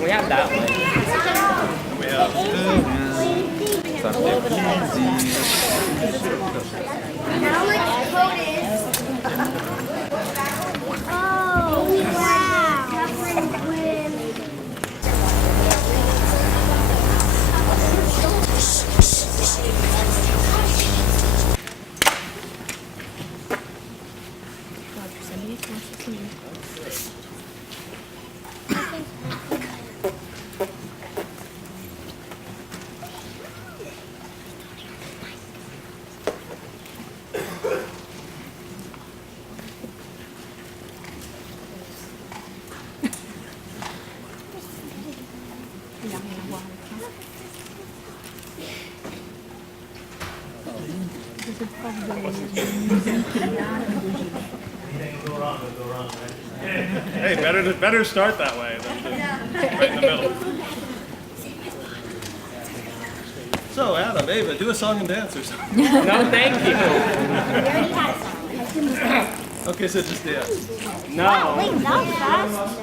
We have that one. We have something easy. How much code is? Oh, wow. Hey, better start that way than right in the middle. So, Adam, Ava, do a song and dance or something. No, thank you. Okay, so just dance. No. Wait, that was fast.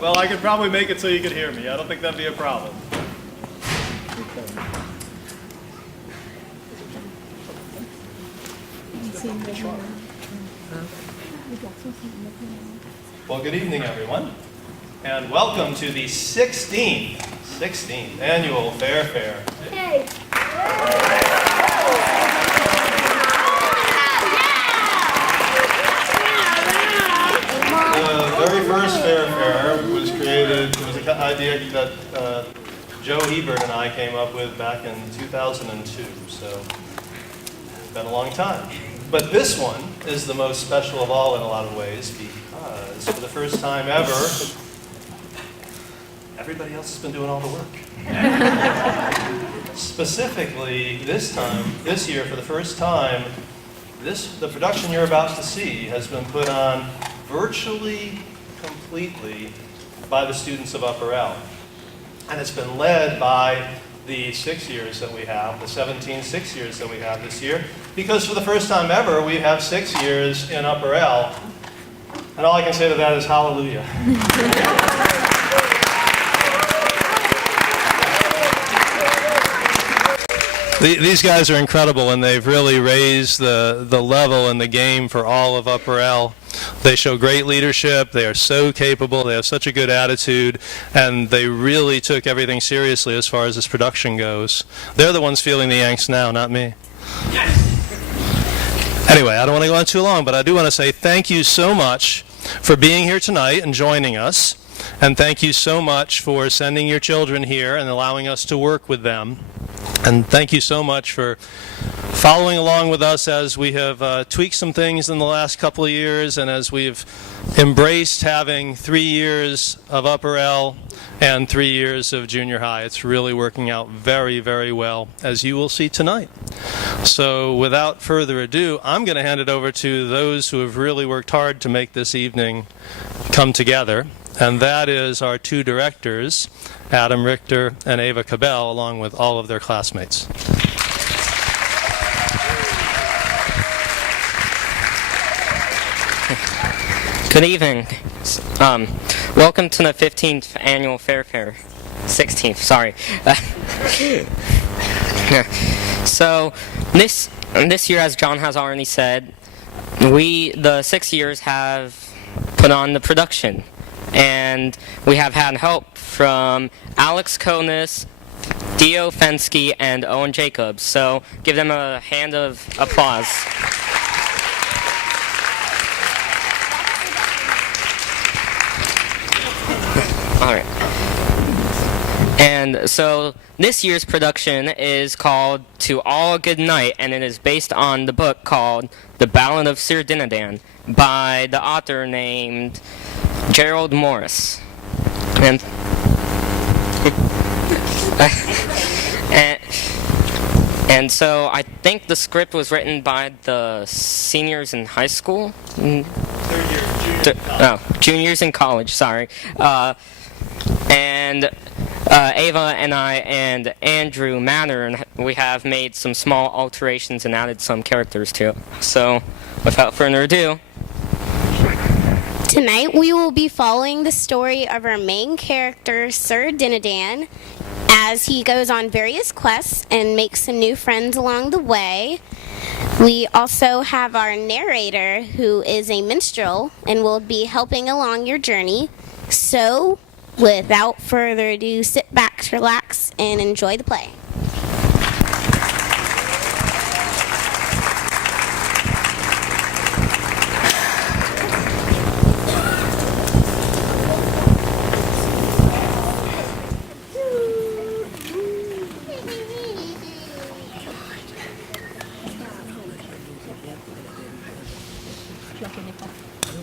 Well, I could probably make it so you could hear me. I don't think that'd be a problem. Well, good evening, everyone, and welcome to the 16th annual Fare Faire. Hey. The very first Fare Faire was created, it was an idea that Joe Hebert and I came up with back in 2002, so it's been a long time. But this one is the most special of all in a lot of ways because for the first time ever, everybody else has been doing all the work. Specifically, this year, for the first time, the production you're about to see has been put on virtually completely by the students of Upper L. And it's been led by the 6 years that we have, the 17 6 years that we have this year, because for the first time ever, we have 6 years in Upper L. And all I can say to that is hallelujah. These guys are incredible, and they've really raised the level and the game for all of Upper L. They show great leadership, they are so capable, they have such a good attitude, and they really took everything seriously as far as this production goes. They're the ones feeling the angst now, not me. Anyway, I don't want to go on too long, but I do want to say thank you so much for being here tonight and joining us, and thank you so much for sending your children here and allowing us to work with them. And thank you so much for following along with us as we have tweaked some things in the last couple of years and as we've embraced having 3 years of Upper L and 3 years of junior high. It's really working out very, very well, as you will see tonight. So without further ado, I'm going to hand it over to those who have really worked hard to make this evening come together. And that is our two directors, Adam Richter and Ava Cabell, along with all of their classmates. Good evening. Welcome to the 15th annual Fare Faire. 16th, sorry. So this year, as John has already said, the 6 years, have put on the production, and we have had help from Alex Konis, Dio Fensky, and Owen Jacobs. So give them a hand of applause. All right. And so this year's production is called To All a Good Night, and it is based on the book called The Ballad of Sir Dinadan by the author named Gerald Morris. And and so I think the script was written by the seniors in high school. Juniors in college. Sorry. And Ava and I and Andrew Mattern, we have made some small alterations and added some characters to it. So, without further ado. Tonight we will be following the story of our main character, Sir Dinadan, as he goes on various quests and makes some new friends along the way. We also have our narrator, who is a minstrel, and will be helping along your journey. So, without further ado, sit back, relax, and enjoy the play.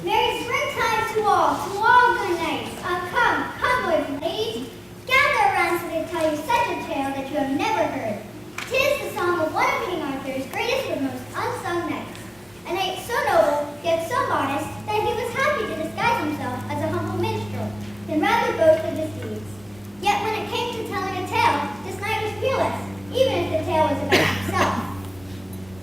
Merry springtime to all good nights. Come, boys and ladies, gather around so they tell you such a tale that you have never heard. 'Tis the song of one of King Arthur's greatest but most unsung knights, a knight so noble, yet so modest, that he was happy to disguise himself as a humble minstrel, than rather boast of his deeds. Yet when it came to telling a tale, this knight was fearless, even if the tale was about himself.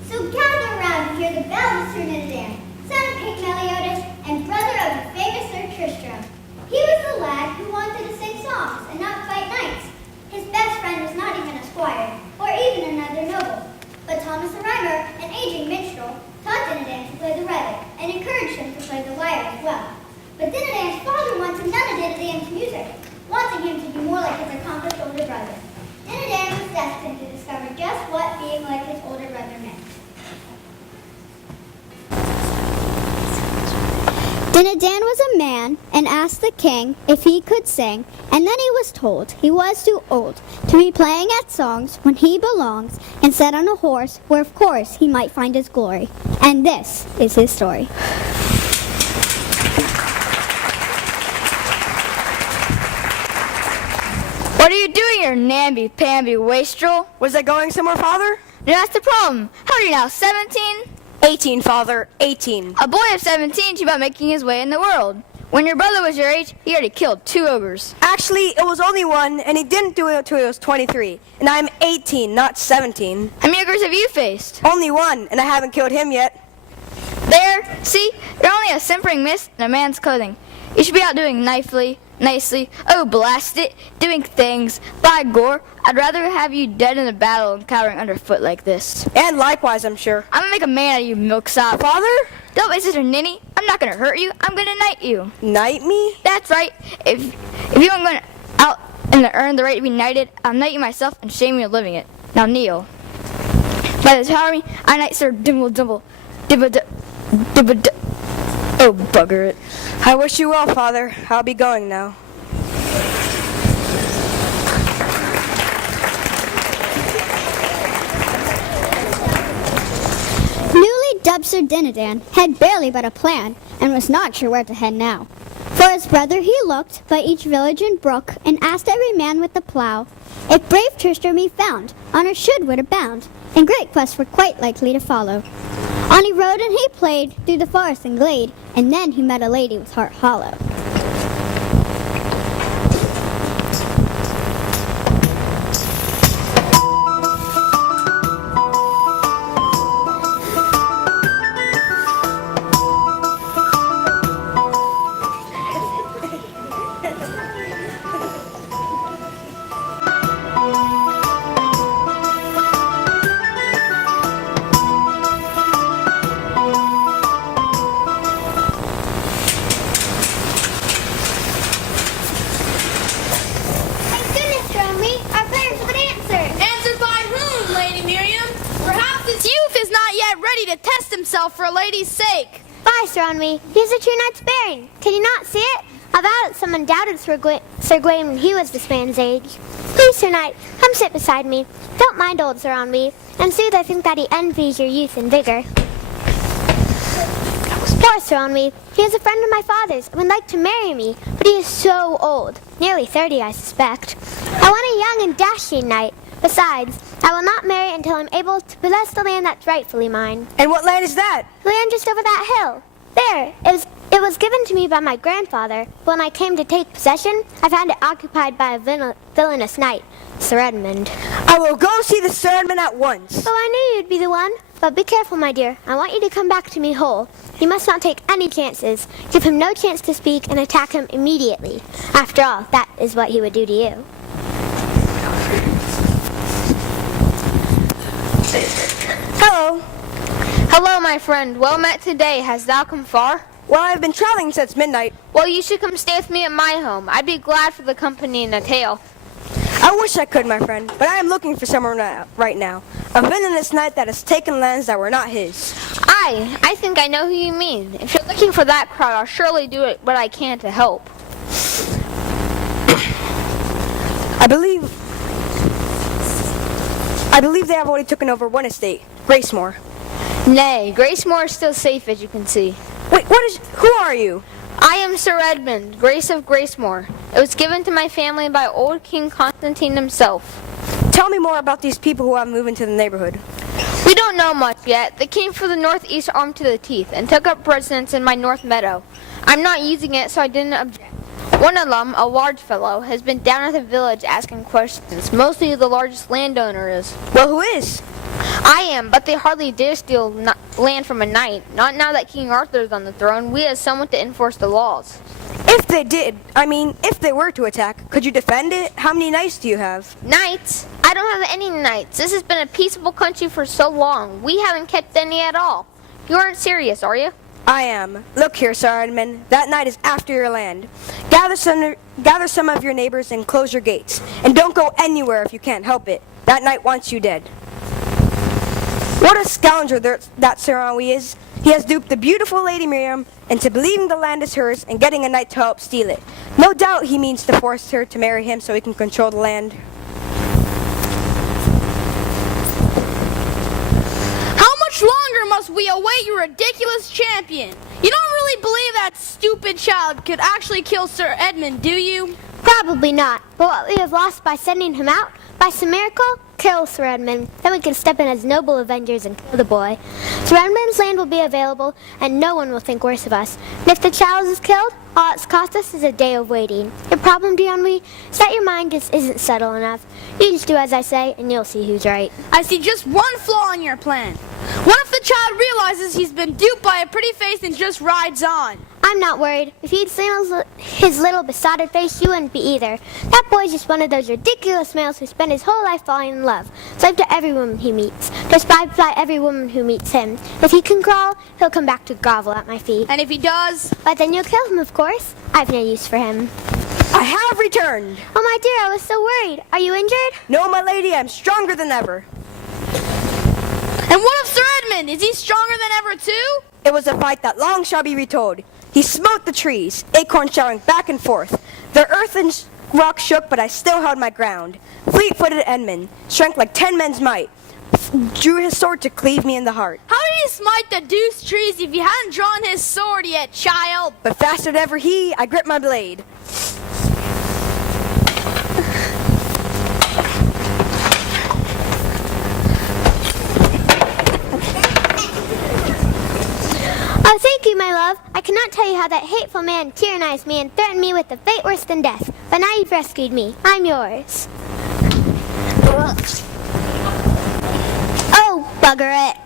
So gather around and hear the Ballad of Sir Dinadan, son of King Meliodas and brother of the famous Sir Tristram. He was the lad who wanted to sing songs and not fight knights. His best friend was not even a squire, or even another noble, but Thomas the Rhymer, an aging minstrel, taught Dinadan to play the rite and encouraged him to play the lyre as well. But Dinadan's father wanted none of Dinadan's music, wanting him to be more like his accomplished older brother. Dinadan was destined to discover just what being like his older brother meant. Dinadan was a man and asked the king if he could sing, and then he was told he was too old to be playing at songs when he belongs, and sat on a horse where of course he might find his glory. And this is his story. What are you doing here, namby-pamby wastrel? Was I going somewhere, Father? No, that's the problem. How old are you now, 17? 18, Father, 18. A boy of 17 is about making his way in the world. When your brother was your age, he already killed 2 ogres. Actually, it was only one, and he didn't do it until he was 23. And I'm 18, not 17. How many ogres have you faced? Only one, and I haven't killed him yet. There, see? You're only a simpering mist in a man's clothing. You should be out doing nicely, oh blast it, doing things. By gore, I'd rather have you dead in a battle and cowering underfoot like this. And likewise, I'm sure. I'm gonna make a man out of you, milksop. Father? Don't be such a ninny. I'm not gonna hurt you. I'm gonna knight you. Knight me? That's right. If you aren't going out and earn the right to be knighted, I'll knight you myself and shame you of living it. Now kneel. By the power of me, I knight Sir Dimble Dimble. Oh, bugger it. I wish you well, Father. I'll be going now. Newly dubbed Sir Dinadan had barely but a plan, and was not sure where to head now. For his brother he looked by each village and brook, and asked every man with the plough if brave Tristram he found, honor should would abound, and great quests were quite likely to follow. On he rode and he played through the forest and glade, and then he met a lady with heart hollow. lady's sake. Fie, Sir Henry. Here's a true knight's bearing. Can you not see it? I vow that someone doubted Sir Gawain when he was this man's age. Please, Sir Knight, come sit beside me. Don't mind old Sir Henry. In sooth, I think that he envies your youth and vigor. Poor Sir Henry. He is a friend of my father's and would like to marry me, but he is so old. Nearly 30, I suspect. I want a young and dashing knight. Besides, I will not marry until I'm able to possess the land that's rightfully mine. And what land is that? The land just over that hill. There. It was given to me by my grandfather. When I came to take possession, I found it occupied by a villainous knight, Sir Edmund. I will go see the Sir Edmund at once. Oh, I knew you'd be the one. But be careful, my dear. I want you to come back to me whole. You must not take any chances. Give him no chance to speak and attack him immediately. After all, that is what he would do to you. Hello. Hello, my friend. Well met today. Hast thou come far? Well, I've been traveling since midnight. Well, you should come stay with me at my home. I'd be glad for the company and a tale. I wish I could, my friend, but I am looking for someone right now. A villainous knight that has taken lands that were not his. I think I know who you mean. If you're looking for that crowd, I'll surely do what I can to help. I believe they have already taken over one estate, Gracemore. Nay, Gracemore is still safe, as you can see. Wait, who are you? I am Sir Edmund, Grace of Gracemore. It was given to my family by old King Constantine himself. Tell me more about these people who have moved into the neighborhood. We don't know much yet. They came from the northeast armed to the teeth and took up residence in my north meadow. I'm not using it, so I didn't object. One of them, a large fellow, has been down at the village asking questions. Mostly the largest landowner is. Well, who is? I am, but they hardly dare steal land from a knight. Not now that King Arthur's on the throne. We have someone to enforce the laws. If they were to attack, could you defend it? How many knights do you have? Knights? I don't have any knights. This has been a peaceable country for so long. We haven't kept any at all. You aren't serious, are you? I am. Look here, Sir Edmund. That knight is after your land. Gather some of your neighbors and close your gates. And don't go anywhere if you can't help it. That knight wants you dead. What a scoundrel that Sir Henry is. He has duped the beautiful Lady Miriam into believing the land is hers and getting a knight to help steal it. No doubt he means to force her to marry him so he can control the land. How much longer must we await your ridiculous champion? You don't really believe that stupid child could actually kill Sir Edmund, do you? Probably not. But what we have lost by sending him out, by some miracle, kill Sir Edmund. Then we can step in as noble avengers and kill the boy. Sir Edmund's land will be available, and no one will think worse of us. And if the child is killed, all it's cost us is a day of waiting. Your problem, dear Henri, is that your mind just isn't subtle enough. You just do as I say, and you'll see who's right. I see just one flaw in your plan. What if the child realizes he's been duped by a pretty face and just rides on? I'm not worried. If he'd seen his little besotted face, you wouldn't be either. That boy's just one of those ridiculous males who spend his whole life falling in love. Slave to every woman he meets. Despised by every woman who meets him. If he can crawl, he'll come back to grovel at my feet. And if he does? But then you'll kill him, of course. I've no use for him. I have returned. Oh, my dear, I was so worried. Are you injured? No, my lady, I'm stronger than ever. And what of Sir Edmund? Is he stronger than ever too? It was a fight that long shall be retold. He smote the trees, acorns showering back and forth. The earth and rock shook, but I still held my ground. Fleet-footed Edmund, strength like 10 men's might, drew his sword to cleave me in the heart. How did he smite the deuce trees if he hadn't drawn his sword yet, child? But faster than ever he, I gripped my blade. Oh, thank you, my love. I cannot tell you how that hateful man tyrannized me and threatened me with a fate worse than death. But now you've rescued me. I'm yours. Oh, bugger it.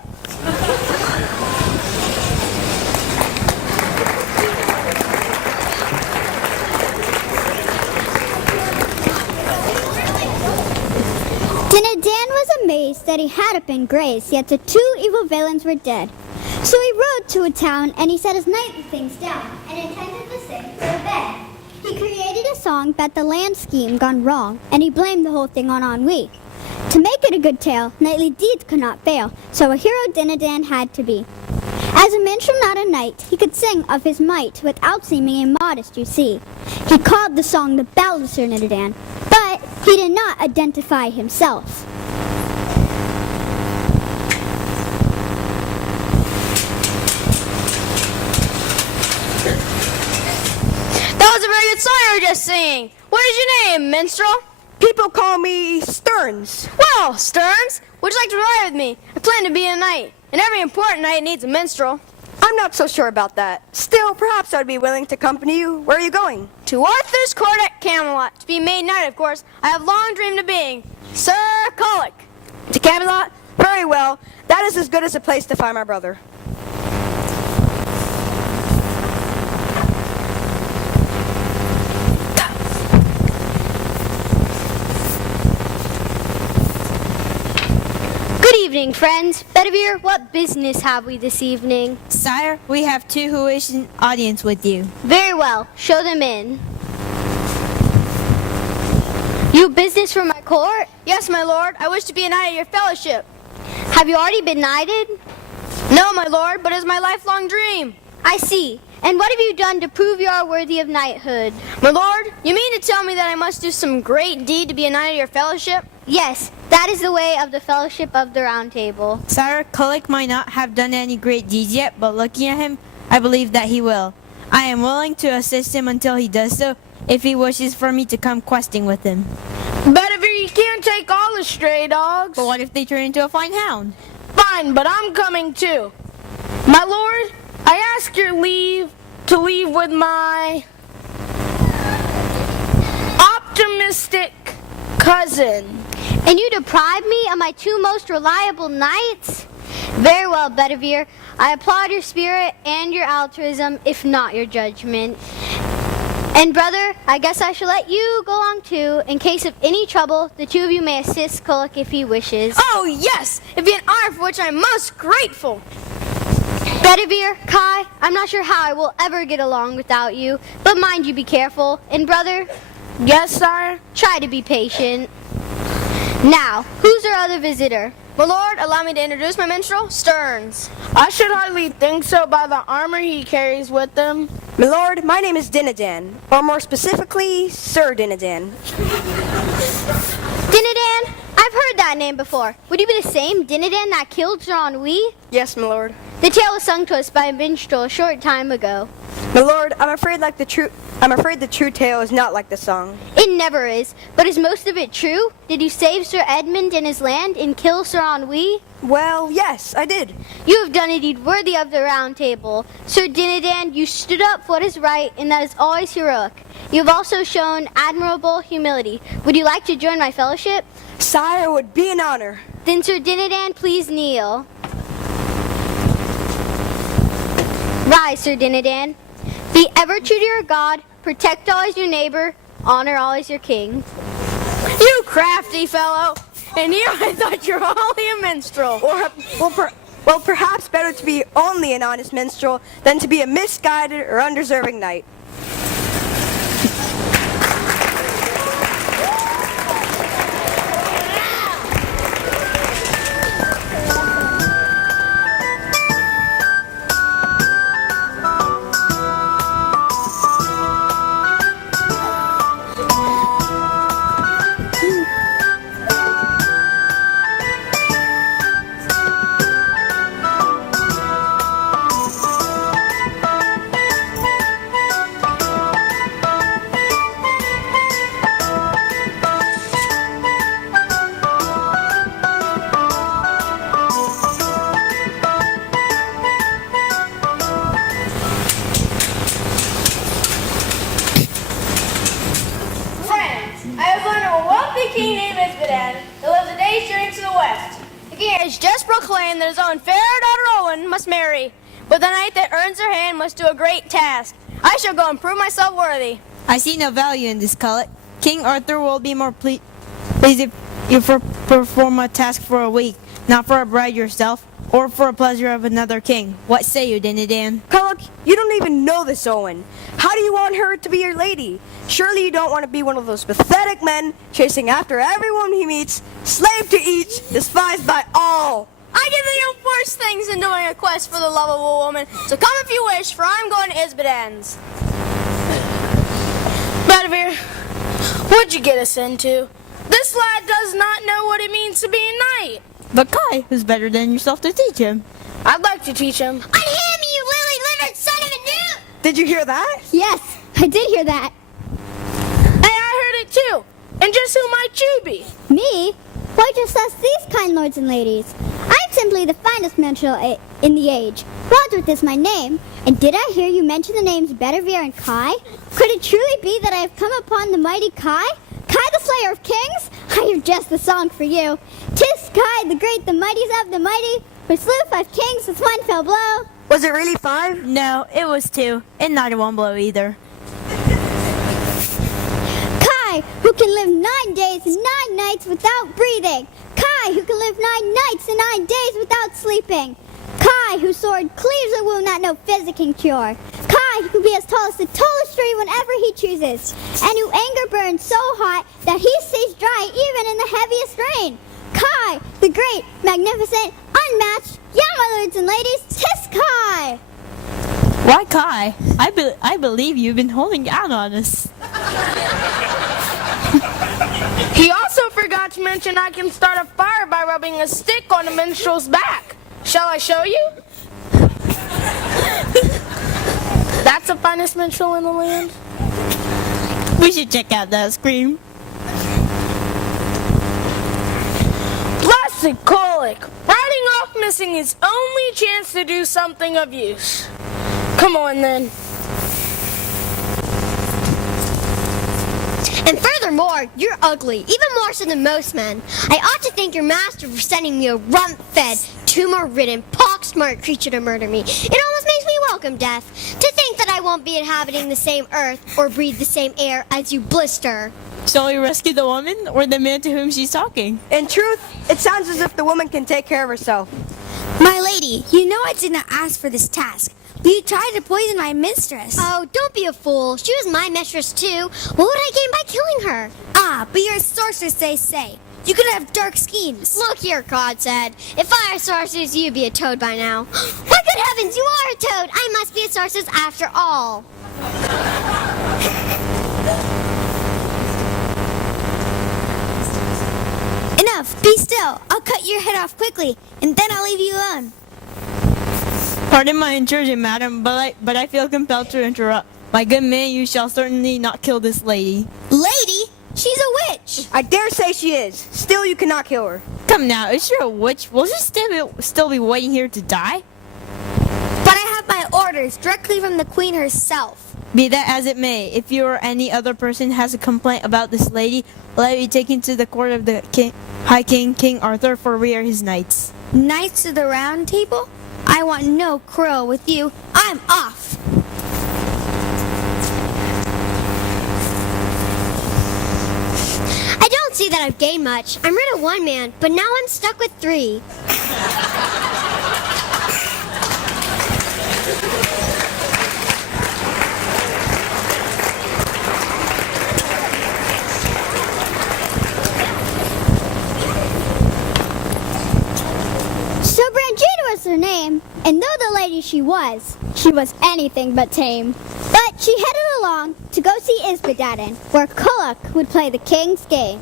Dinadan was amazed that he had been grazed, yet the two evil villains were dead. So he rode to a town, and he set his nightly things down, and intended the sick for a bed. He created a song about the land scheme gone wrong, and he blamed the whole thing on ennui. To make it a good tale, knightly deeds could not fail, so a hero Dinadan had to be. As a minstrel, not a knight, he could sing of his might without seeming immodest, you see. He called the song the Ballad of Sir Dinadan, but he did not identify himself. That was a very good song you were just singing. What is your name, minstrel? People call me Stearns. Well, Stearns, would you like to ride with me? I plan to be a knight, and every important knight needs a minstrel. I'm not so sure about that. Still, perhaps I'd be willing to accompany you. Where are you going? To Arthur's court at Camelot. To be made knight, of course, I have long dreamed of being Sir Culloch. To Camelot? Very well. That is as good as a place to find my brother. Good evening, friends. Bedivere, what business have we this evening? Sire, we have two who wish an audience with you. Very well. Show them in. You have business for my court? Yes, my lord, I wish to be a knight of your fellowship. Have you already been knighted? No, my lord, but it is my lifelong dream. I see. And what have you done to prove you are worthy of knighthood? My lord, you mean to tell me that I must do some great deed to be a knight of your fellowship? Yes, that is the way of the fellowship of the Round Table. Sire, Kulik might not have done any great deeds yet, but looking at him, I believe that he will. I am willing to assist him until he does so, if he wishes for me to come questing with him. Bedivere, you can't take all the stray dogs. But what if they turn into a fine hound? Fine, but I'm coming too. My lord, I ask your leave to leave with my optimistic cousin. And you deprive me of my two most reliable knights? Very well, Bedivere. I applaud your spirit and your altruism, if not your judgment. And brother, I guess I shall let you go along too. In case of any trouble, the two of you may assist Kulik if he wishes. Oh yes, it'd be an honor for which I'm most grateful. Bedivere, Kai, I'm not sure how I will ever get along without you, but mind you be careful. And brother, Yes, sire. try to be patient. Now, who's our other visitor? My lord, allow me to introduce my minstrel, Stearns. I should hardly think so by the armor he carries with him. My lord, my name is Dinadan, or more specifically, Sir Dinadan. Dinadan? I've heard that name before. Would you be the same Dinadan that killed Sir Ennui? Yes, my lord. The tale was sung to us by a minstrel a short time ago. My lord, I'm afraid the true tale is not like the song. It never is. But is most of it true? Did you save Sir Edmund and his land and kill Sir Ennui? Well, yes, I did. You have done a deed worthy of the Round Table. Sir Dinadan, you stood up for what is right, and that is always heroic. You have also shown admirable humility. Would you like to join my fellowship? Sire, it would be an honor. Then Sir Dinadan, please kneel. Rise, Sir Dinadan. Be ever true to your God, protect always your neighbor, honor always your king. You crafty fellow. And here I thought you were only a minstrel. Well, perhaps better to be only an honest minstrel than to be a misguided or undeserving knight. Proclaim that his own fair daughter Owen must marry, but the knight that earns her hand must do a great task. I shall go and prove myself worthy. I see no value in this, Kulik. King Arthur will be more pleased if you perform a task for a week, not for a bride yourself, or for a pleasure of another king. What say you, Dinadan? Kulik, you don't even know this Owen. How do you want her to be your lady? Surely you don't want to be one of those pathetic men chasing after everyone he meets, slave to each, despised by all. I can think of worse things than doing a quest for the love of a woman. So come if you wish, for I'm going to Isbadan's. Fare Faire, what'd you get us into? This lad does not know what it means to be a knight. But Kai, who's better than yourself to teach him? I'd like to teach him. On him, you lily-livered son of a newt! Did you hear that? Yes, I did hear that. And I heard it too. And just who might you be? Me? Why just us these kind lords and ladies? I'm simply the finest minstrel in the age. Roderick is my name. And did I hear you mention the names Fare Faire and Kai? Could it truly be that I have come upon the mighty Kai? Kai the slayer of kings? I have just the song for you. 'Tis Kai the great, the mightiest of the mighty, who slew 5 kings with one fell blow. Was it really 5? No, it was 2, and not a one blow either. Kai, who can live 9 days and 9 nights without breathing. Kai, who can live 9 nights and 9 days without sleeping. Kai, whose sword cleaves a wound that no physic can cure. Kai, who can be as tall as the tallest tree whenever he chooses. And who anger burns so hot that he stays dry even in the heaviest rain. Kai, the great, magnificent, unmatched, young my lords and ladies, 'tis Kai. Why Kai? I believe you've been holding out on us. He also forgot to mention I can start a fire by rubbing a stick on a minstrel's back. Shall I show you? That's the finest minstrel in the land. We should check out that scream. Blessed colic! Riding off missing his only chance to do something of use. Come on then. And furthermore, you're ugly, even more so than most men. I ought to thank your master for sending me a rump-fed, tumor-ridden, pock-smart creature to murder me. It almost makes me welcome death. To think that I won't be inhabiting the same earth or breathe the same air as you blister. Shall we rescue the woman or the man to whom she's talking? In truth, it sounds as if the woman can take care of herself. My lady, you know I did not ask for this task. But you tried to poison my mistress. Oh, don't be a fool. She was my mistress too. What would I gain by killing her? Ah, but you're a sorceress, they say. You could have dark schemes. Look here, Godsaid. If I were a sorceress, you'd be a toad by now. Why, good heavens, you are a toad! I must be a sorceress after all. Enough, be still. I'll cut your head off quickly, and then I'll leave you alone. Pardon my intrusion, madam, but I feel compelled to interrupt. My good man, you shall certainly not kill this lady. Lady? She's a witch. I dare say she is. Still, you cannot kill her. Come now, if you're a witch, will she still be waiting here to die? But I have my orders directly from the queen herself. Be that as it may, if you or any other person has a complaint about this lady, let it be taken to the court of the High King, King Arthur, for we are his knights. Knights of the Round Table? I want no quarrel with you. I'm off. I don't see that I've gained much. I'm rid of 1 man, but now I'm stuck with 3. So Brangina was her name, and though the lady she was anything but tame. But she headed along to go see Isbadan, where Kulak would play the king's game.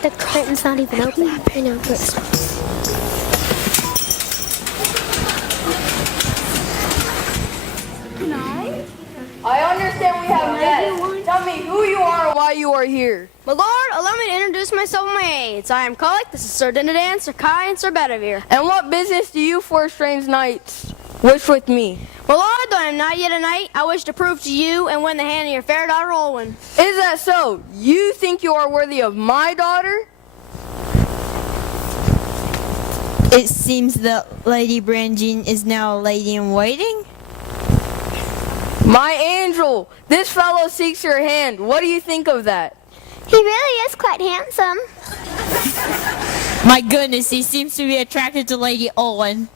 but the curtain's not even open. I know. I understand we have guests. Tell me who you are and why you are here. My lord, allow me to introduce myself and my aides. I am Kulik, this is Sir Dinadan, Sir Kai, and Sir Bedivere. And what business do you four strange knights wish with me? My lord, though I am not yet a knight, I wish to prove to you and win the hand of your fair daughter Olwen. Is that so? You think you are worthy of my daughter? It seems that Lady Branjean is now a lady in waiting. My angel, this fellow seeks your hand. What do you think of that? He really is quite handsome. My goodness, he seems to be attracted to Lady Olwen.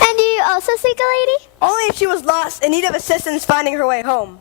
And do you also seek a lady? Only if she was lost in need of assistance finding her way home.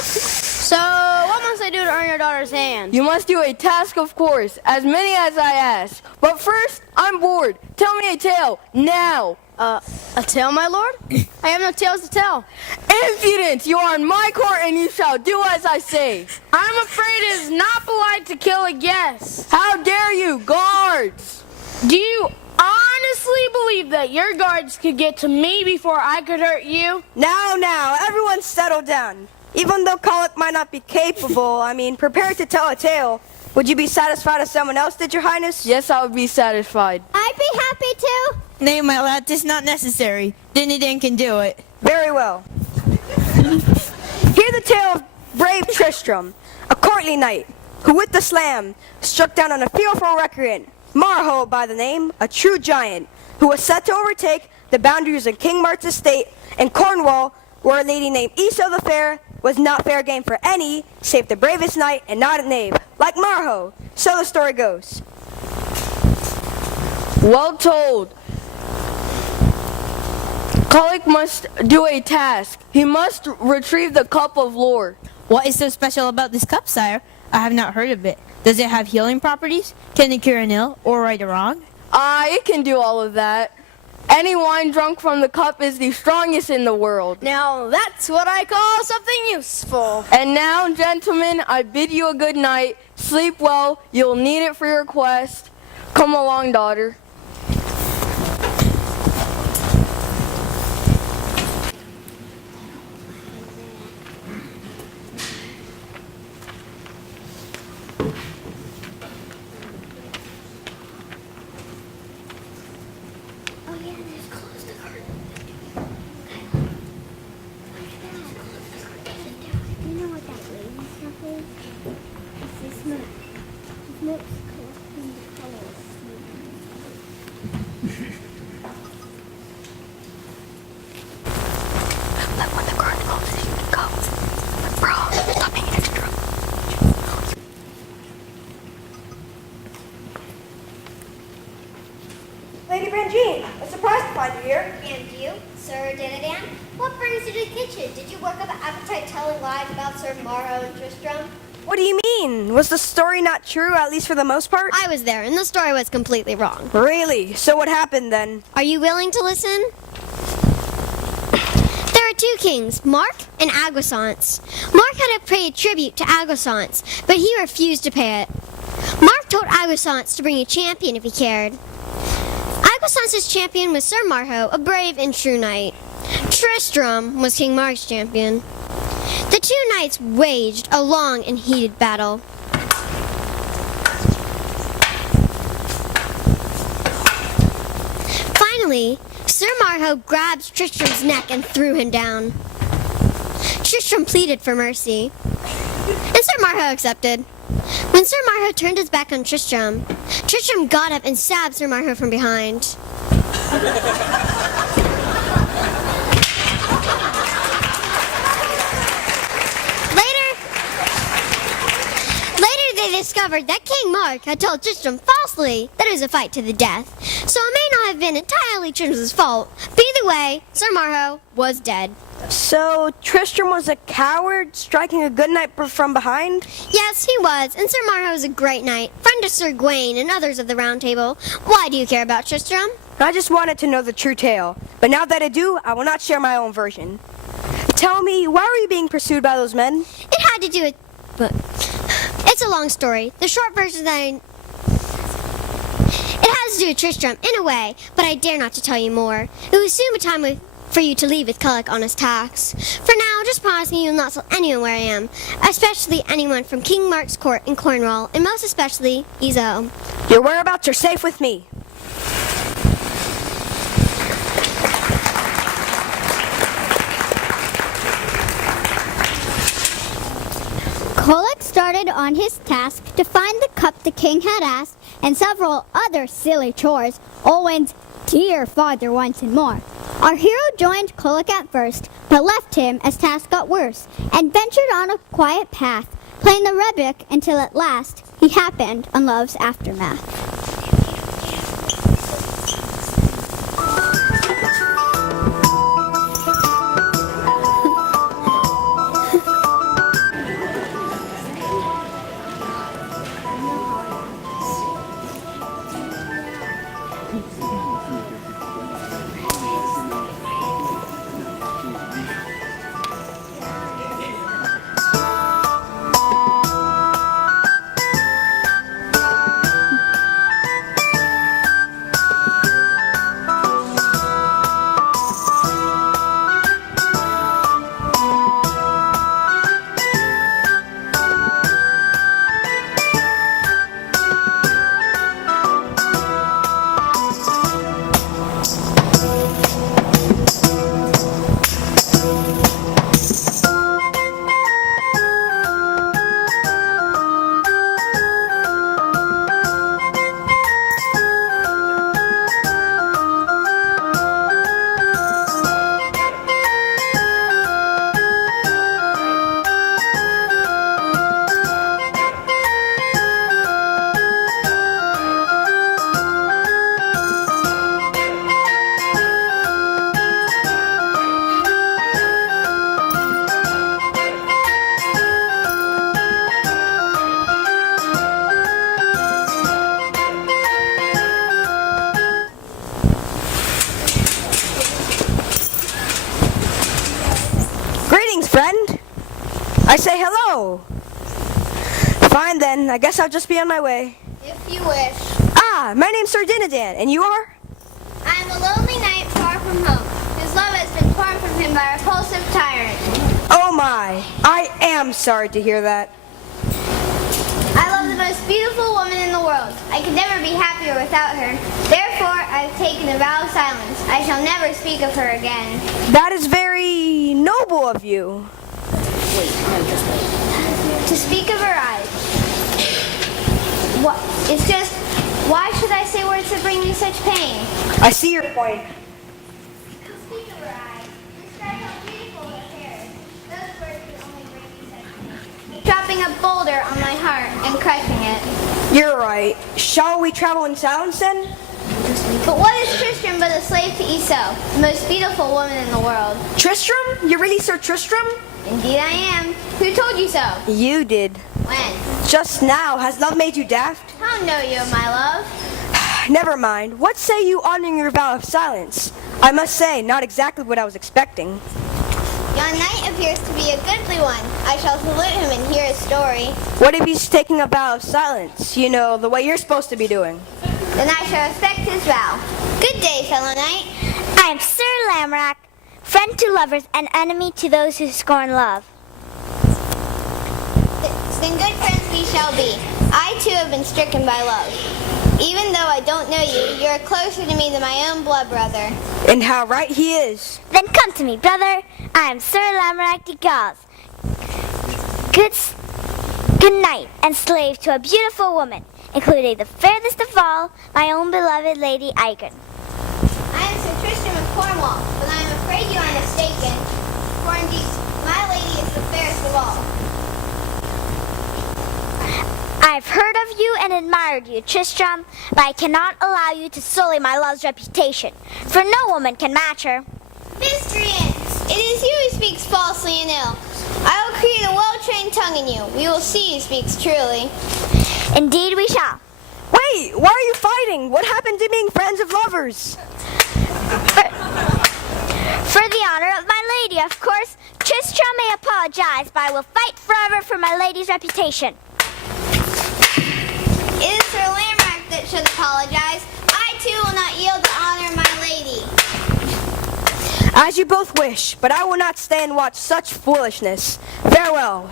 So, what must I do to earn your daughter's hand? You must do a task, of course, as many as I ask. But first, I'm bored. Tell me a tale, now. A tale, my lord? I have no tales to tell. Impudence! You are in my court and you shall do as I say. I'm afraid it is not polite to kill a guest. How dare you, guards! Do you honestly believe that your guards could get to me before I could hurt you? Now, everyone settle down. Even though Kulik might not be capable, prepared to tell a tale, would you be satisfied if someone else did, your highness? Yes, I would be satisfied. I'd be happy to. Nay, my lad, 'tis not necessary. Dinadan can do it. Very well. Hear the tale of brave Tristram, a courtly knight, who with the slam struck down on a fearful recreant, Marho by the name, a true giant, who was set to overtake the boundaries of King Mart's estate in Cornwall, where a lady named Isa the Fair was not fair game for any, save the bravest knight and not a knave, like Marho. So the story goes. Well told. Kulik must do a task. He must retrieve the cup of lore. What is so special about this cup, sire? I have not heard of it. Does it have healing properties? Can it cure an ill or right a wrong? It can do all of that. Any wine drunk from the cup is the strongest in the world. Now, that's what I call something useful. And now, gentlemen, I bid you a good night. Sleep well. You'll need it for your quest. Come along, daughter. Lady Branjean, a surprise to find you here. And you, Sir Dinadan? What brings you to the kitchen? Did you work up an appetite telling lies about Sir Marho and Tristram? What do you mean? Was the story not true, at least for the most part? I was there, and the story was completely wrong. Really? So what happened then? Are you willing to listen? There are two kings, Mark and Aguisance. Mark had to pay a tribute to Aguisance, but he refused to pay it. Mark told Aguisance to bring a champion if he cared. Aguisance's champion was Sir Marho, a brave and true knight. Tristram was King Mark's champion. The two knights waged a long and heated battle. Finally, Sir Marho grabbed Tristram's neck and threw him down. Tristram pleaded for mercy, and Sir Marho accepted. When Sir Marho turned his back on Tristram, Tristram got up and stabbed Sir Marho from behind. Later they discovered that King Mark had told Tristram falsely that it was a fight to the death, so it may not have been entirely Tristram's fault, but either way, Sir Marho was dead. So Tristram was a coward, striking a good knight from behind? Yes, he was, and Sir Marho was a great knight, friend of Sir Gawain and others of the Round Table. Why do you care about Tristram? I just wanted to know the true tale, but now that I do, I will not share my own version. Tell me, why were you being pursued by those men? It had to do with... But it's a long story. The short version that It has to do with Tristram, in a way, but I dare not to tell you more. It will soon be time for you to leave with Culloch on his tax. For now, just promise me you will not tell anyone where I am, especially anyone from King Mark's court in Cornwall, and most especially Izo. Your whereabouts are safe with me. Culloch started on his task to find the cup the king had asked and several other silly chores, Owen's dear father once and more. Our hero joined Culloch at first, but left him as tasks got worse, and ventured on a quiet path, playing the rebec until at last he happened on love's aftermath. Friend? I say hello. Fine then, I guess I'll just be on my way. If you wish. Ah, my name's Sir Dinadan, and you are? I am a lonely knight far from home, whose love has been torn from him by a repulsive tyrant. Oh my, I am sorry to hear that. I love the most beautiful woman in the world. I could never be happier without her. Therefore, I have taken a vow of silence. I shall never speak of her again. That is very noble of you. To speak of her eyes. What? It's just, why should I say words that bring me such pain? I see your point. To speak of her eyes. Describe how beautiful her hair is. Those words would only bring me such pain. Dropping a boulder on my heart and crushing it. You're right. Shall we travel in silence then? But what is Tristram but a slave to Iso, the most beautiful woman in the world? Tristram? You're really Sir Tristram? Indeed I am. Who told you so? You did. When? Just now. Has love made you daft? How know you, my love? Never mind. What say you honoring your vow of silence? I must say, not exactly what I was expecting. Yon knight appears to be a goodly one. I shall salute him and hear his story. What if he's taking a vow of silence? You know, the way you're supposed to be doing. Then I shall respect his vow. Good day, fellow knight. I am Sir Lamorak, friend to lovers and enemy to those who scorn love. Then good friends we shall be. I too have been stricken by love. Even though I don't know you, you are closer to me than my own blood brother. And how right he is. Then come to me, brother. I am Sir Lamorak de Gauls, good knight and slave to a beautiful woman, including the fairest of all, my own beloved Lady Aiken. I am Sir Tristram of Cornwall, but I am afraid you are mistaken, for indeed my lady is the fairest of all. I've heard of you and admired you, Tristram, but I cannot allow you to sully my love's reputation, for no woman can match her. Miscreants! It is you who speaks falsely and ill. I will create a well-trained tongue in you. We will see who speaks truly. Indeed we shall. Wait, why are you fighting? What happened to being friends of lovers? For the honor of my lady, of course, Tristram may apologize, but I will fight forever for my lady's reputation. It is Sir Lamorak that should apologize. I too will not yield to honor my lady. As you both wish, but I will not stay and watch such foolishness. Farewell.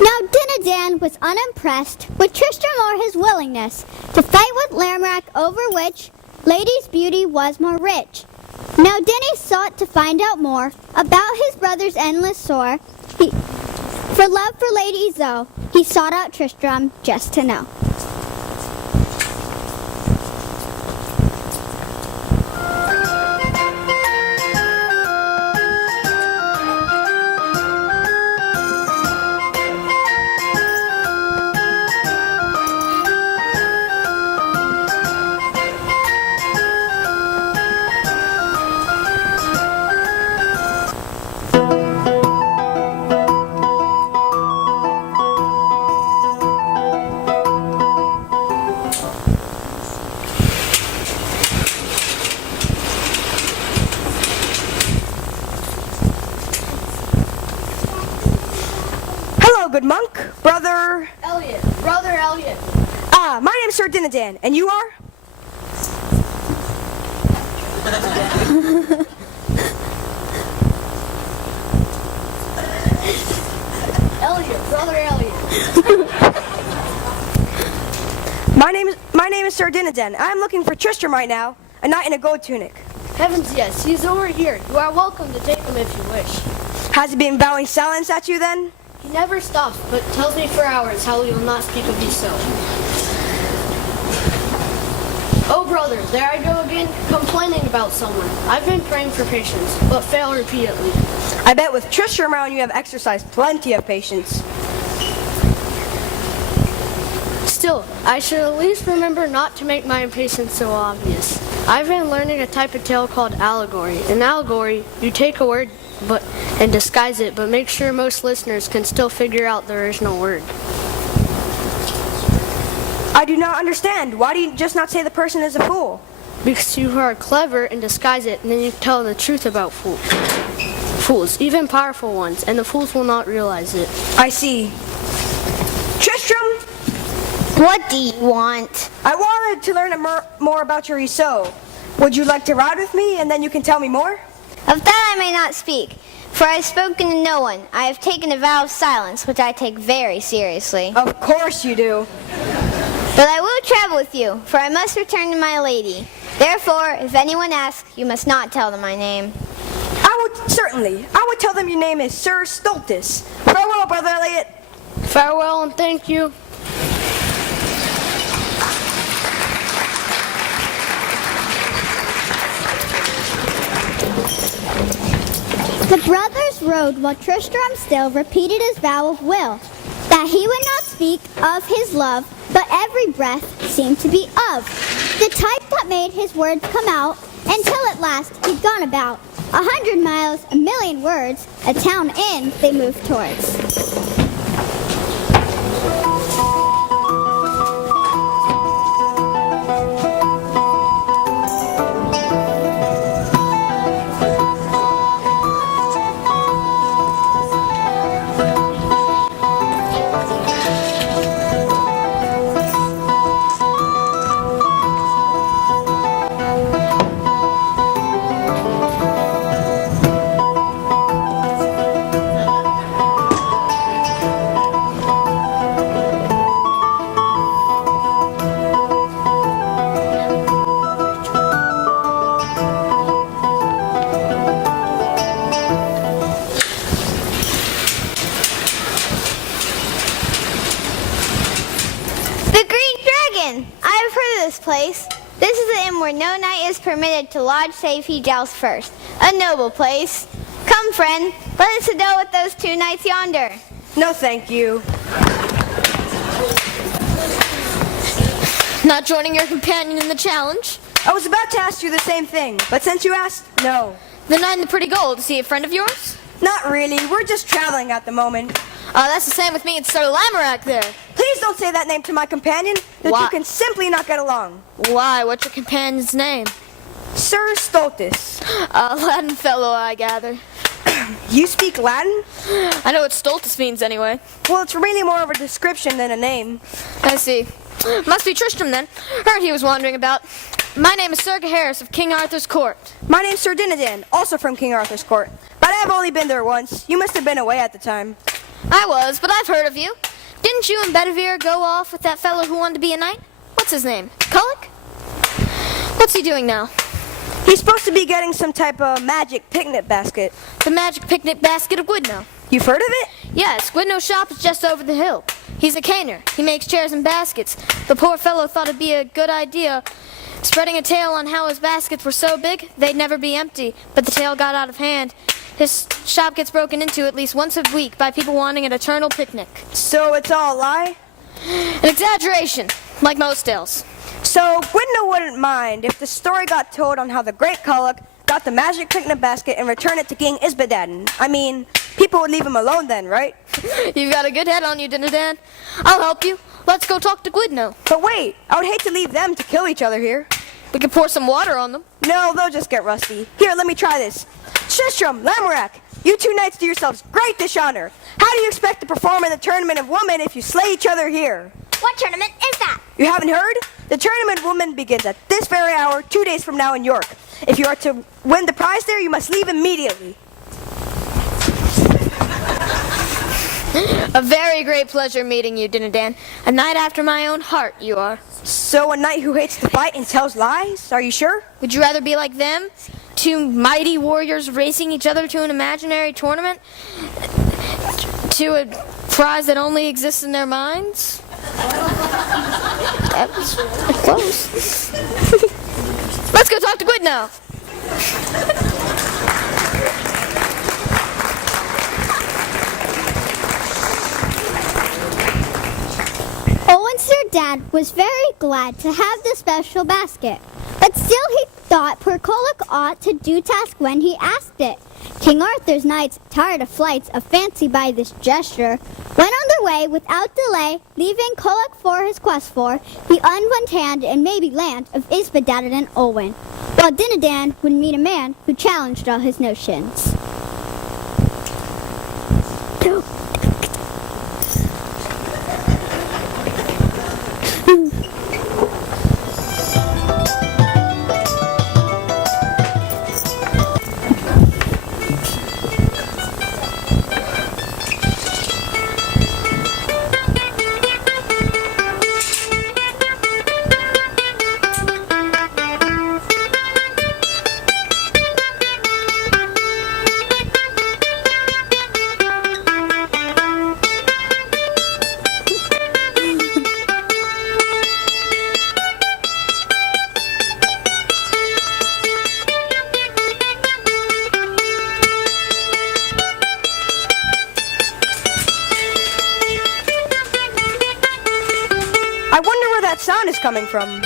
Now Dinadan was unimpressed with Tristram or his willingness to fight with Lamorak over which lady's beauty was more rich. Now Denny sought to find out more about his brother's endless sore. For love for Lady Iso, he sought out Tristram just to know. Good monk, brother... Elliot. Brother Elliot. Ah, my name's Sir Dinadan, and you are? Elliot. Brother Elliot. My name is Sir Dinadan. I'm looking for Tristram right now, a knight in a gold tunic. Heavens, yes. He's over here. You are welcome to take him if you wish. Has he been vowing silence at you then? He never stops, but tells me for hours how he will not speak of Iso. Oh, brother, there I go again, complaining about someone. I've been praying for patience, but fail repeatedly. I bet with Tristram around you have exercised plenty of patience. Still, I should at least remember not to make my impatience so obvious. I've been learning a type of tale called allegory. In allegory, you take a word and disguise it, but make sure most listeners can still figure out the original word. I do not understand. Why do you just not say the person is a fool? Because you are clever and disguise it, and then you tell the truth about fools, even powerful ones, and the fools will not realize it. I see. Tristram! What do you want? I wanted to learn more about your Iso. Would you like to ride with me, and then you can tell me more? Of that I may not speak, for I have spoken to no one. I have taken a vow of silence, which I take very seriously. Of course you do. But I will travel with you, for I must return to my lady. Therefore, if anyone asks, you must not tell them my name. Certainly. I would tell them your name is Sir Stultus. Farewell, Brother Elliot. Farewell and thank you. The brothers rode while Tristram still repeated his vow of will, that he would not speak of his love, but every breath seemed to be of the type that made his words come out, until at last he'd gone about 100 miles, 1,000,000 words, a town in they moved towards. Place. This is the inn where no knight is permitted to lodge save he jousts first. A noble place. Come, friend, let us ado with those two knights yonder. No, thank you. Not joining your companion in the challenge? I was about to ask you the same thing, but since you asked, no. The knight in the pretty gold, is he a friend of yours? Not really, we're just traveling at the moment. That's the same with me and Sir Lamorak there. Please don't say that name to my companion. The Why? two can simply not get along. Why? What's your companion's name? Sir Stultus. A Latin fellow, I gather. You speak Latin? I know what stultus means anyway. Well, it's really more of a description than a name. I see. Must be Tristram then. Heard he was wandering about. My name is Sir Gaheris of King Arthur's court. My name's Sir Dinadan, also from King Arthur's court. But I've only been there once. You must have been away at the time. I was, but I've heard of you. Didn't you and Bedivere go off with that fellow who wanted to be a knight? What's his name? Culloch? What's he doing now? He's supposed to be getting some type of magic picnic basket. The magic picnic basket of Gwydno. You've heard of it? Yes, Gwydno's shop is just over the hill. He's a caner. He makes chairs and baskets. The poor fellow thought it'd be a good idea, spreading a tale on how his baskets were so big they'd never be empty, but the tale got out of hand. His shop gets broken into at least once a week by people wanting an eternal picnic. So it's all a lie? An exaggeration, like most tales. So Gwydno wouldn't mind if the story got told on how the great Culloch got the magic picnic basket and returned it to King Isbadaden. I mean, people would leave him alone then, right? You've got a good head on you, Dinadan. I'll help you. Let's go talk to Gwydno. But wait, I would hate to leave them to kill each other here. We could pour some water on them. No, they'll just get rusty. Here, let me try this. Tristram, Lamorak, you two knights do yourselves great dishonor. How do you expect to perform in the tournament of women if you slay each other here? What tournament is that? You haven't heard? The tournament of women begins at this very hour, 2 days from now in York. If you are to win the prize there, you must leave immediately. A very great pleasure meeting you, Dinadan. A knight after my own heart, you are. So a knight who hates to fight and tells lies? Are you sure? Would you rather be like them? Two mighty warriors racing each other to an imaginary tournament? To a prize that only exists in their minds? That was close. Let's go talk to Gwydno. Owen's Sir Dad was very glad to have the special basket, but still he thought poor Culloch ought to do task when he asked it. King Arthur's knights, tired of flights of fancy by this gesture, went on their way without delay, leaving Culloch for his quest for the unwon hand and maybe land of Isbadaden and Olwen, while Dinadan would meet a man who challenged all his notions. I wonder where that sound is coming from.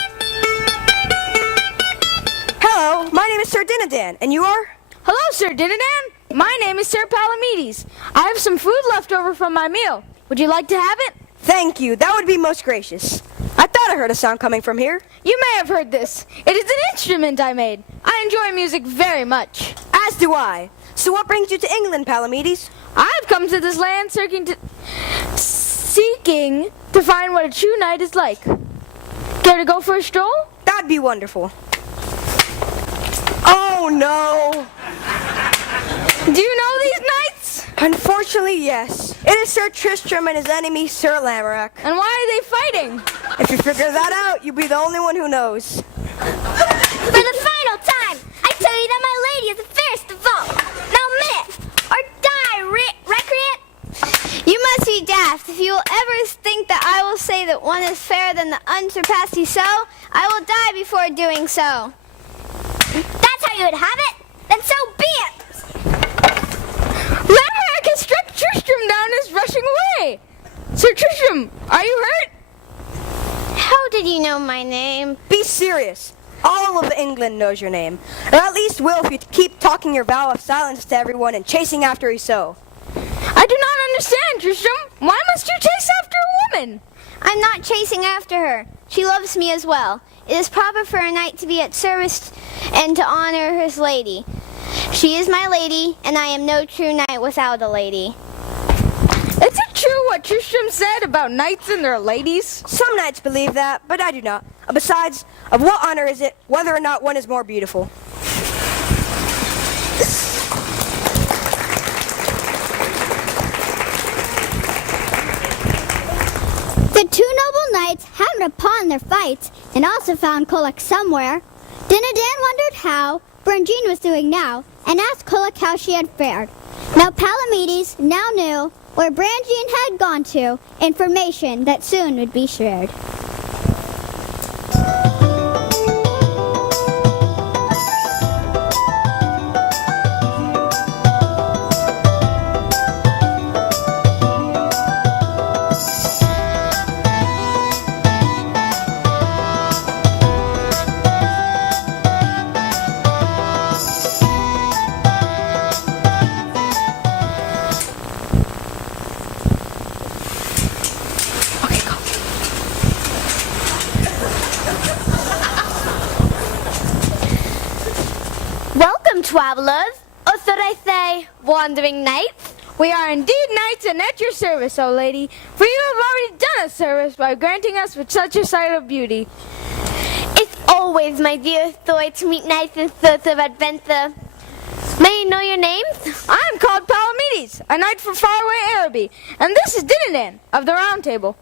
Hello, my name is Sir Dinadan, and you are? Hello, Sir Dinadan. My name is Sir Palamedes. I have some food left over from my meal. Would you like to have it? Thank you, that would be most gracious. I thought I heard a sound coming from here. You may have heard this. It is an instrument I made. I enjoy music very much. As do I. So what brings you to England, Palamedes? I've come to this land seeking to find what a true knight is like. Care to go for a stroll? That'd be wonderful. Oh no! Do you know these knights? Unfortunately, yes. It is Sir Tristram and his enemy, Sir Lamorak. And why are they fighting? If you figure that out, you'll be the only one who knows. For the final time, I tell you that my lady is the fairest of all. Now minute, or die, recreant. You must be daft. If you will ever think that I will say that one is fairer than the unsurpassed so, I will die before doing so. That's how you would have it? Then so be it. Lamorak has struck Tristram down and is rushing away. Sir Tristram, are you hurt? How did you know my name? Be serious. All of England knows your name. Or at least will if you keep talking your vow of silence to everyone and chasing after Iseult. I do not understand, Tristram. Why must you chase after a woman? I'm not chasing after her. She loves me as well. It is proper for a knight to be at service and to honor his lady. She is my lady, and I am no true knight without a lady. Is it true what Tristram said about knights and their ladies? Some knights believe that, but I do not. Besides, of what honor is it whether or not one is more beautiful? The two noble knights happened upon their fight and also found Kolak somewhere. Dinadan wondered how Brangine was doing now and asked Kolak how she had fared. Now Palamedes now knew where Brangine had gone to, information that soon would be shared. Welcome, travelers, or should I say, wandering knights? We are indeed knights and at your service, O lady, for you have already done us service by granting us with such a sight of beauty. It's always my dearest joy to meet knights in search of adventure. May I know your names? I am called Palamedes, a knight from faraway Araby, and this is Dinadan of the Round Table.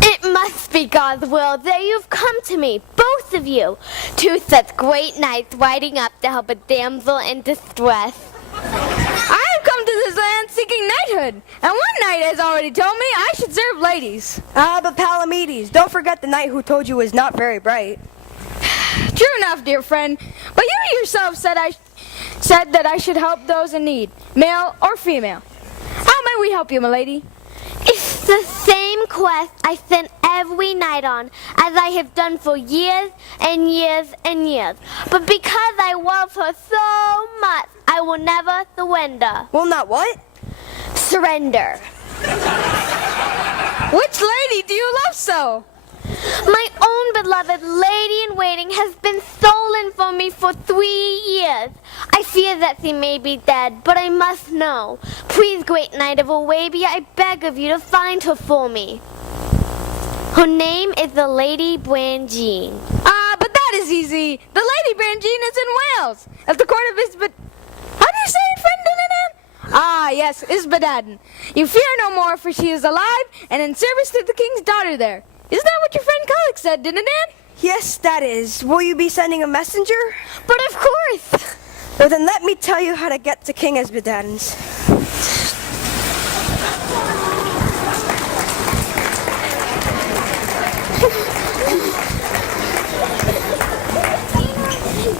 It must be God's will that you've come to me, both of you, two such great knights riding up to help a damsel in distress. I have come to this land seeking knighthood, and one knight has already told me I should serve ladies. But Palamedes, don't forget the knight who told you is not very bright. True enough, dear friend, but you yourself said that I should help those in need, male or female. How may we help you, my lady? It's the same quest I sent every night on, as I have done for years and years and years. But because I love her so much, I will never surrender. Well, not what? Surrender. Which lady do you love so? My own beloved lady-in-waiting has been stolen from me for 3 years. I fear that she may be dead, but I must know. Please, great knight of Arabia, I beg of you to find her for me. Her name is the Lady Brangine. But that is easy. The Lady Brangine is in Wales, at the court of How do you say it, friend Dinadan? Yes, Isbadaden. You fear no more, for she is alive and in service to the king's daughter there. Isn't that what your friend Kolak said, Dinadan? Yes, that is. Will you be sending a messenger? But of course. Well, then let me tell you how to get to King Isbadaden's.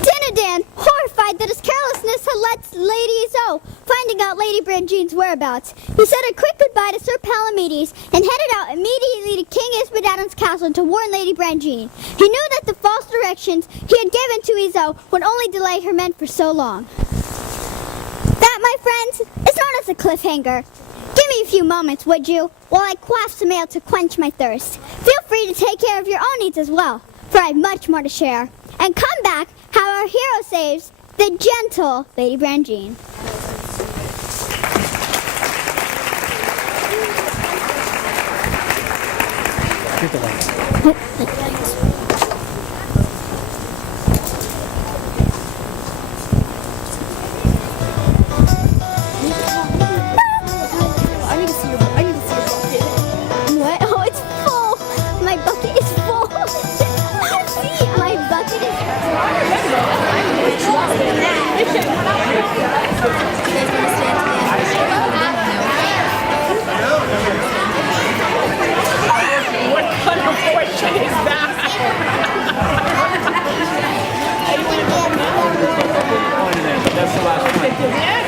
Dinadan, horrified that his carelessness had led Lady Izo finding out Lady Brangine's whereabouts, he said a quick goodbye to Sir Palamedes and headed out immediately to King Isbadaden's castle to warn Lady Brangine. He knew that the false directions he had given to Izo would only delay her men for so long. That, my friends, is known as a cliffhanger. Give me a few moments, would you, while I quaff some ale to quench my thirst. Feel free to take care of your own needs as well, for I have much more to share. And come back how our hero saves the gentle Lady Brangine. What? Oh, it's full. My bucket is full. My bucket is What kind of question is that? That's the last one. Yeah,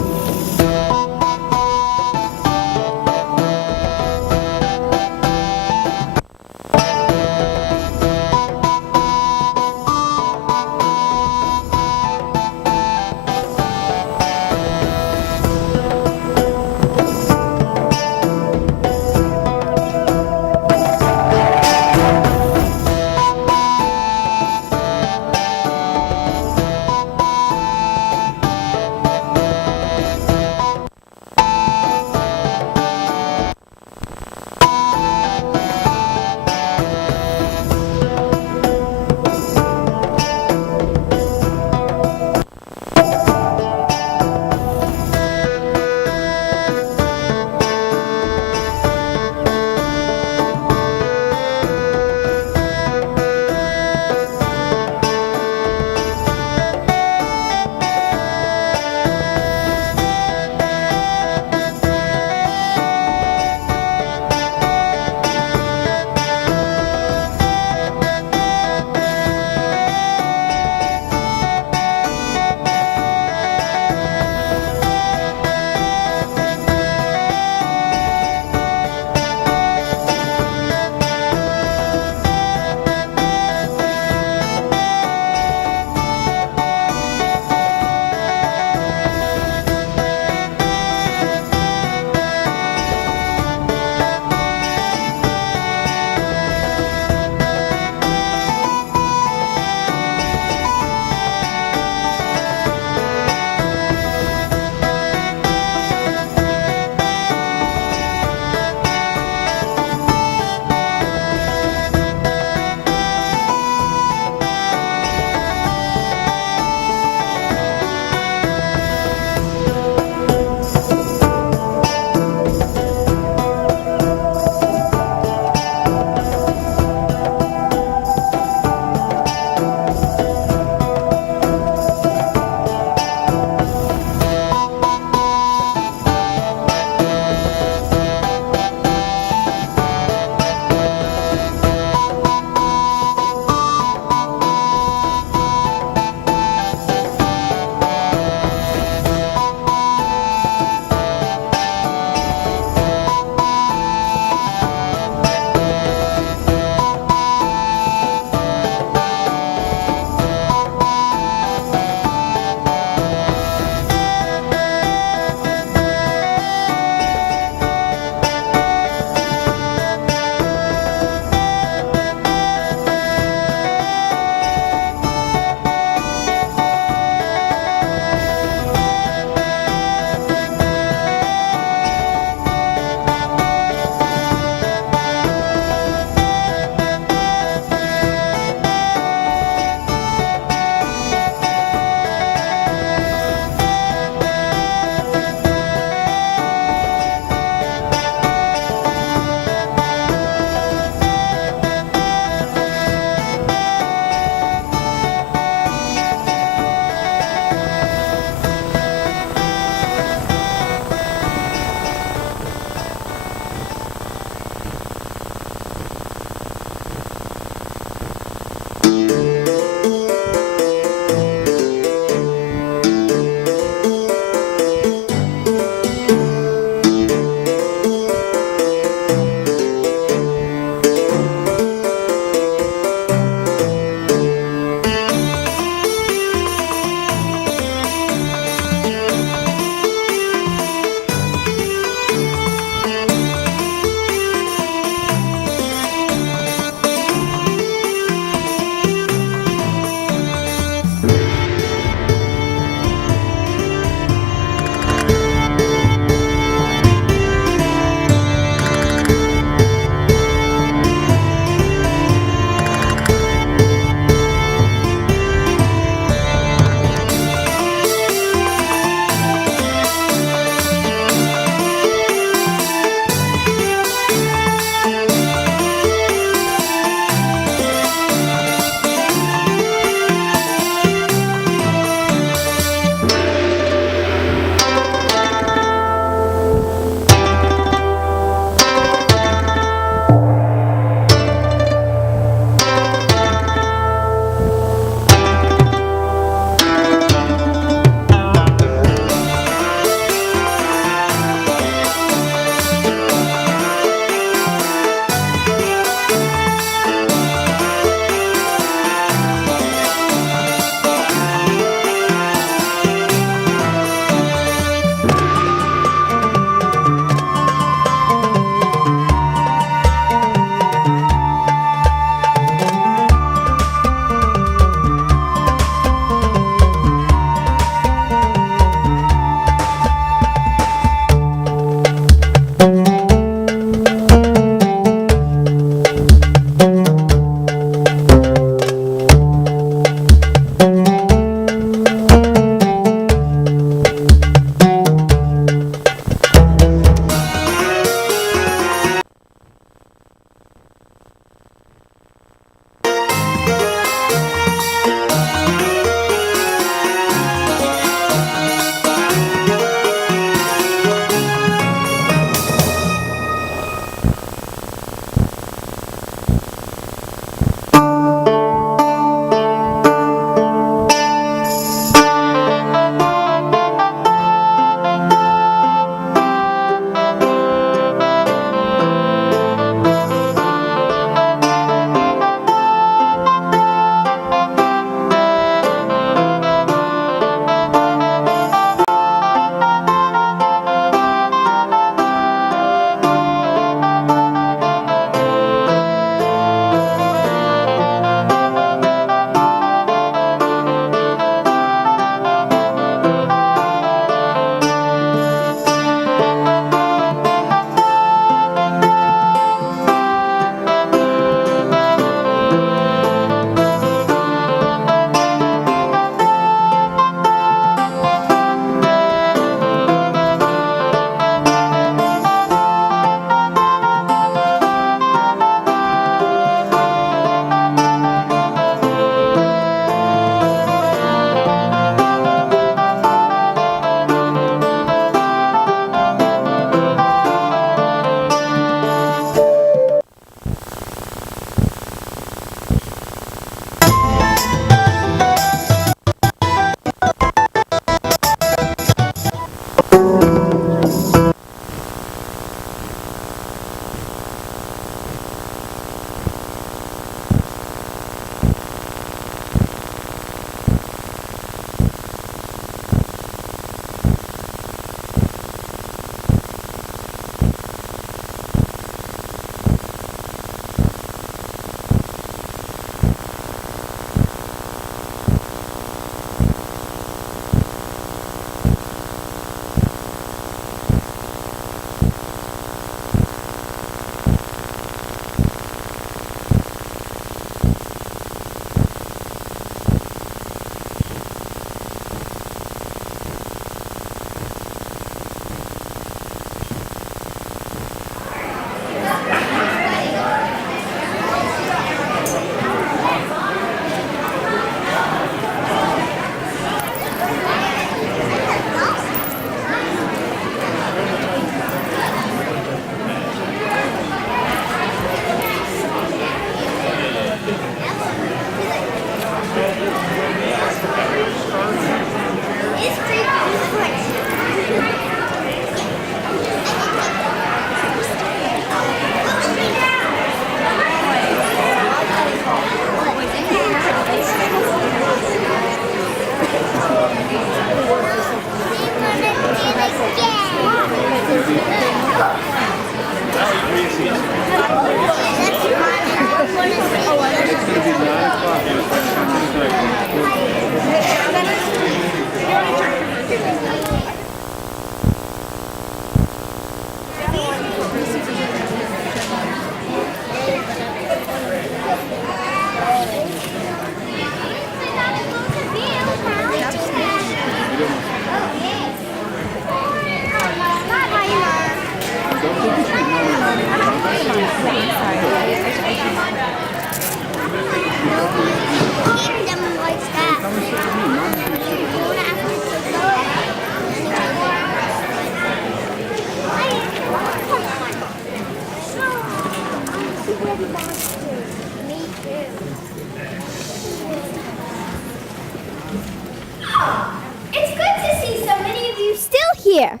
It's good to see so many of you Still here.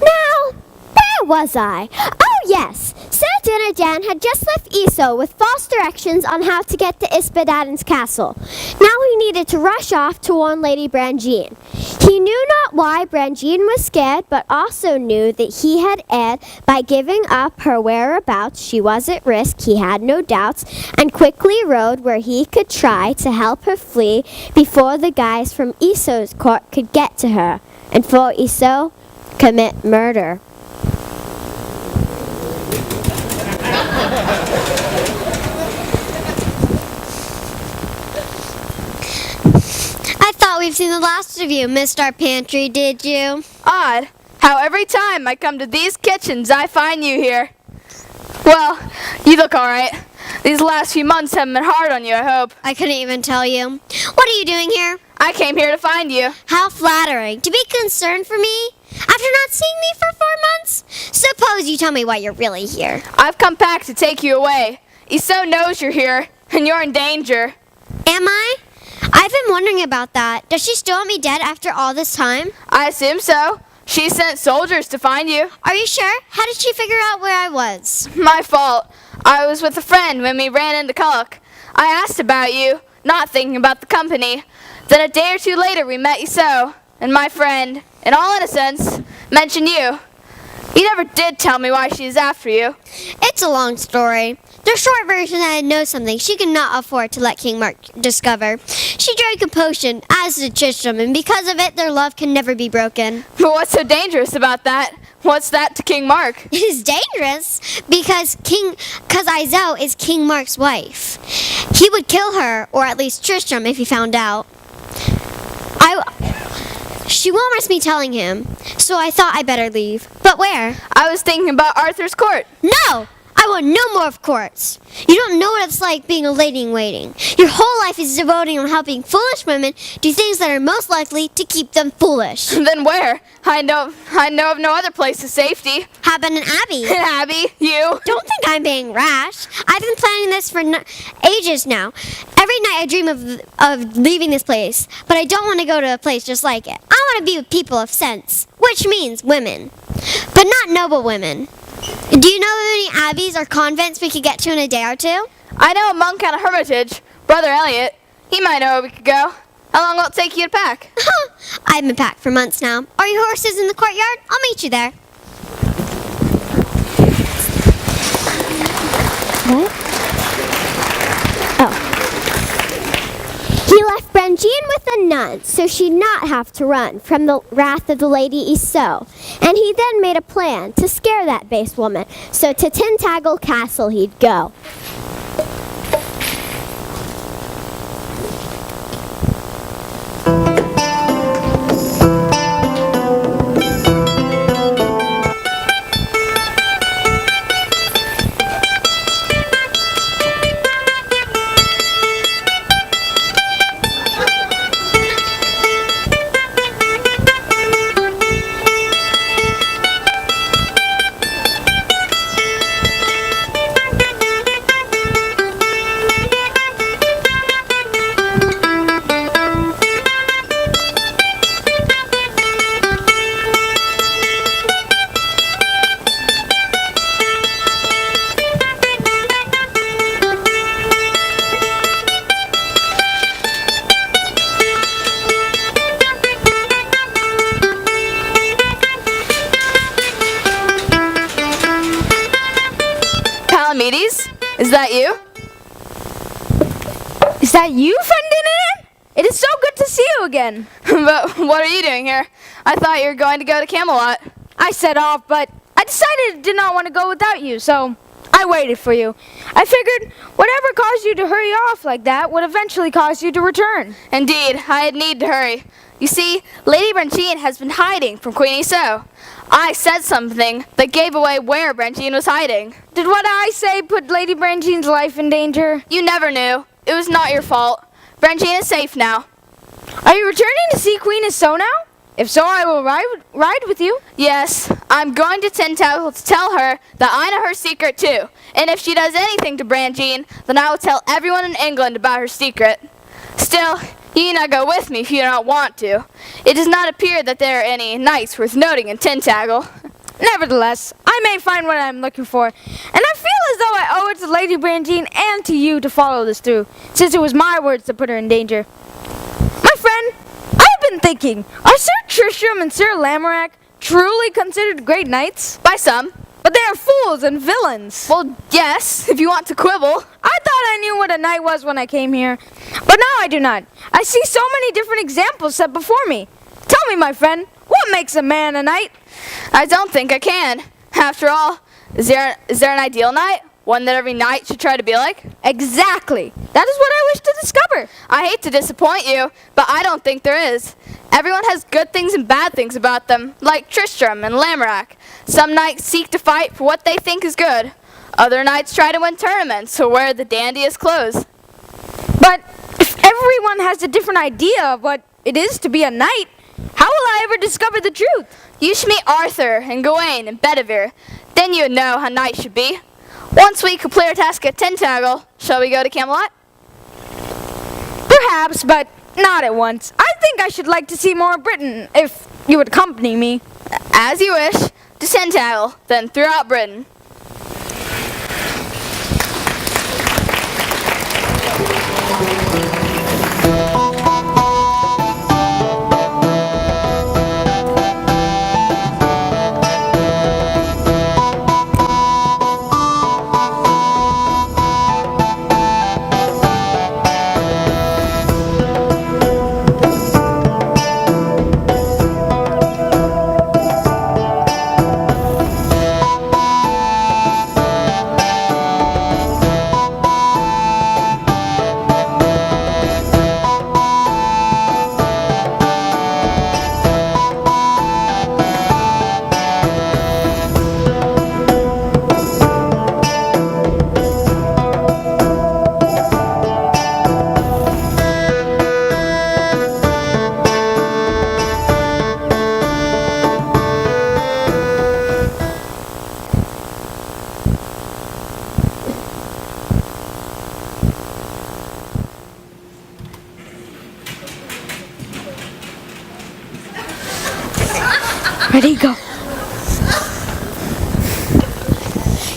Now, where was I? Oh, yes. Sir Dinadan had just left Esau with false directions on how to get to Isbadadan's castle. Now he needed to rush off to warn Lady Branjean. He knew not why Branjean was scared, but also knew that he had erred by giving up her whereabouts. She was at risk, he had no doubts, and quickly rode where he could try to help her flee before the guys from Esau's court could get to her, and for Esau, commit murder. I thought we've seen the last of you, Missed our pantry, did you? Odd how every time I come to these kitchens, I find you here. Well, you look all right. These last few months haven't been hard on you, I hope. I couldn't even tell you. What are you doing here? I came here to find you. How flattering. To be concerned for me? After not seeing me for 4 months? Suppose you tell me why you're really here. I've come back to take you away. Esau knows you're here, and you're in danger. Am I? I've been wondering about that. Does she still want me dead after all this time? I assume so. She sent soldiers to find you. Are you sure? How did she figure out where I was? My fault. I was with a friend when we ran into Kullock. I asked about you, not thinking about the company. Then a day or two later we met Esau, and my friend, in all innocence, mentioned you. You never did tell me why she's after you. It's a long story. The short version is that I know something she could not afford to let King Mark discover. She drank a potion, as did Tristram, and because of it, their love can never be broken. But what's so dangerous about that? What's that to King Mark? It is dangerous because Izel is King Mark's wife. He would kill her, or at least Tristram, if he found out. She won't risk me telling him, so I thought I'd better leave. But where? I was thinking about Arthur's court. No! I want no more of courts. You don't know what it's like being a lady in waiting. Your whole life is devoting on helping foolish women do things that are most likely to keep them foolish. Then where? I know of no other place of safety. How about an abbey? An abbey? You? Don't think I'm being rash. I've been planning this for ages now. Every night I dream of leaving this place, but I don't want to go to a place just like it. I want to be with people of sense, which means women, but not noble women. Do you know of any abbeys or convents we could get to in a day or two? I know a monk at a hermitage, Brother Elliot. He might know where we could go. How long will it take you to pack? I've been packed for months now. Are your horses in the courtyard? I'll meet you there. What? Oh. He left Branjean with the nuns, so she'd not have to run from the wrath of the Lady Esau. And he then made a plan to scare that base woman, so to Tintagel Castle he'd go. Sweeties, is that you? Is that you, friend Dinadan? It is so good to see you again. But what are you doing here? I thought you were going to go to Camelot. I set off, but I decided I did not want to go without you, so I waited for you. I figured whatever caused you to hurry off like that would eventually cause you to return. Indeed, I had need to hurry. You see, Lady Branchine has been hiding from Queen Iso. I said something that gave away where Branchine was hiding. Did what I say put Lady Branchine's life in danger? You never knew. It was not your fault. Branchine is safe now. Are you returning to see Queen Iso now? If so, I will ride with you. Yes, I'm going to Tintagel to tell her that I know her secret too. And if she does anything to Branchine, then I will tell everyone in England about her secret. Still, you need not go with me if you do not want to. It does not appear that there are any knights worth noting in Tintagel. Nevertheless, I may find what I'm looking for, and I feel as though I owe it to Lady Branchine and to you to follow this through, since it was my words that put her in danger. My friend, I've been thinking, are Sir Tristram and Sir Lamorak truly considered great knights? By some. But they are fools and villains. Well, yes, if you want to quibble. I thought I knew what a knight was when I came here, but now I do not. I see so many different examples set before me. Tell me, my friend, what makes a man a knight? I don't think I can. After all, is there an ideal knight? One that every knight should try to be like? Exactly. That is what I wish to discover. I hate to disappoint you, but I don't think there is. Everyone has good things and bad things about them, like Tristram and Lamorak. Some knights seek to fight for what they think is good. Other knights try to win tournaments or wear the dandiest clothes. But if everyone has a different idea of what it is to be a knight, how will I ever discover the truth? You should meet Arthur and Gawain and Bedivere. Then you would know how knights should be. Once we complete our task at Tintagel, shall we go to Camelot? Perhaps, but not at once. I think I should like to see more of Britain, if you would accompany me. As you wish. To Tintagel, then throughout Britain. Ready, go.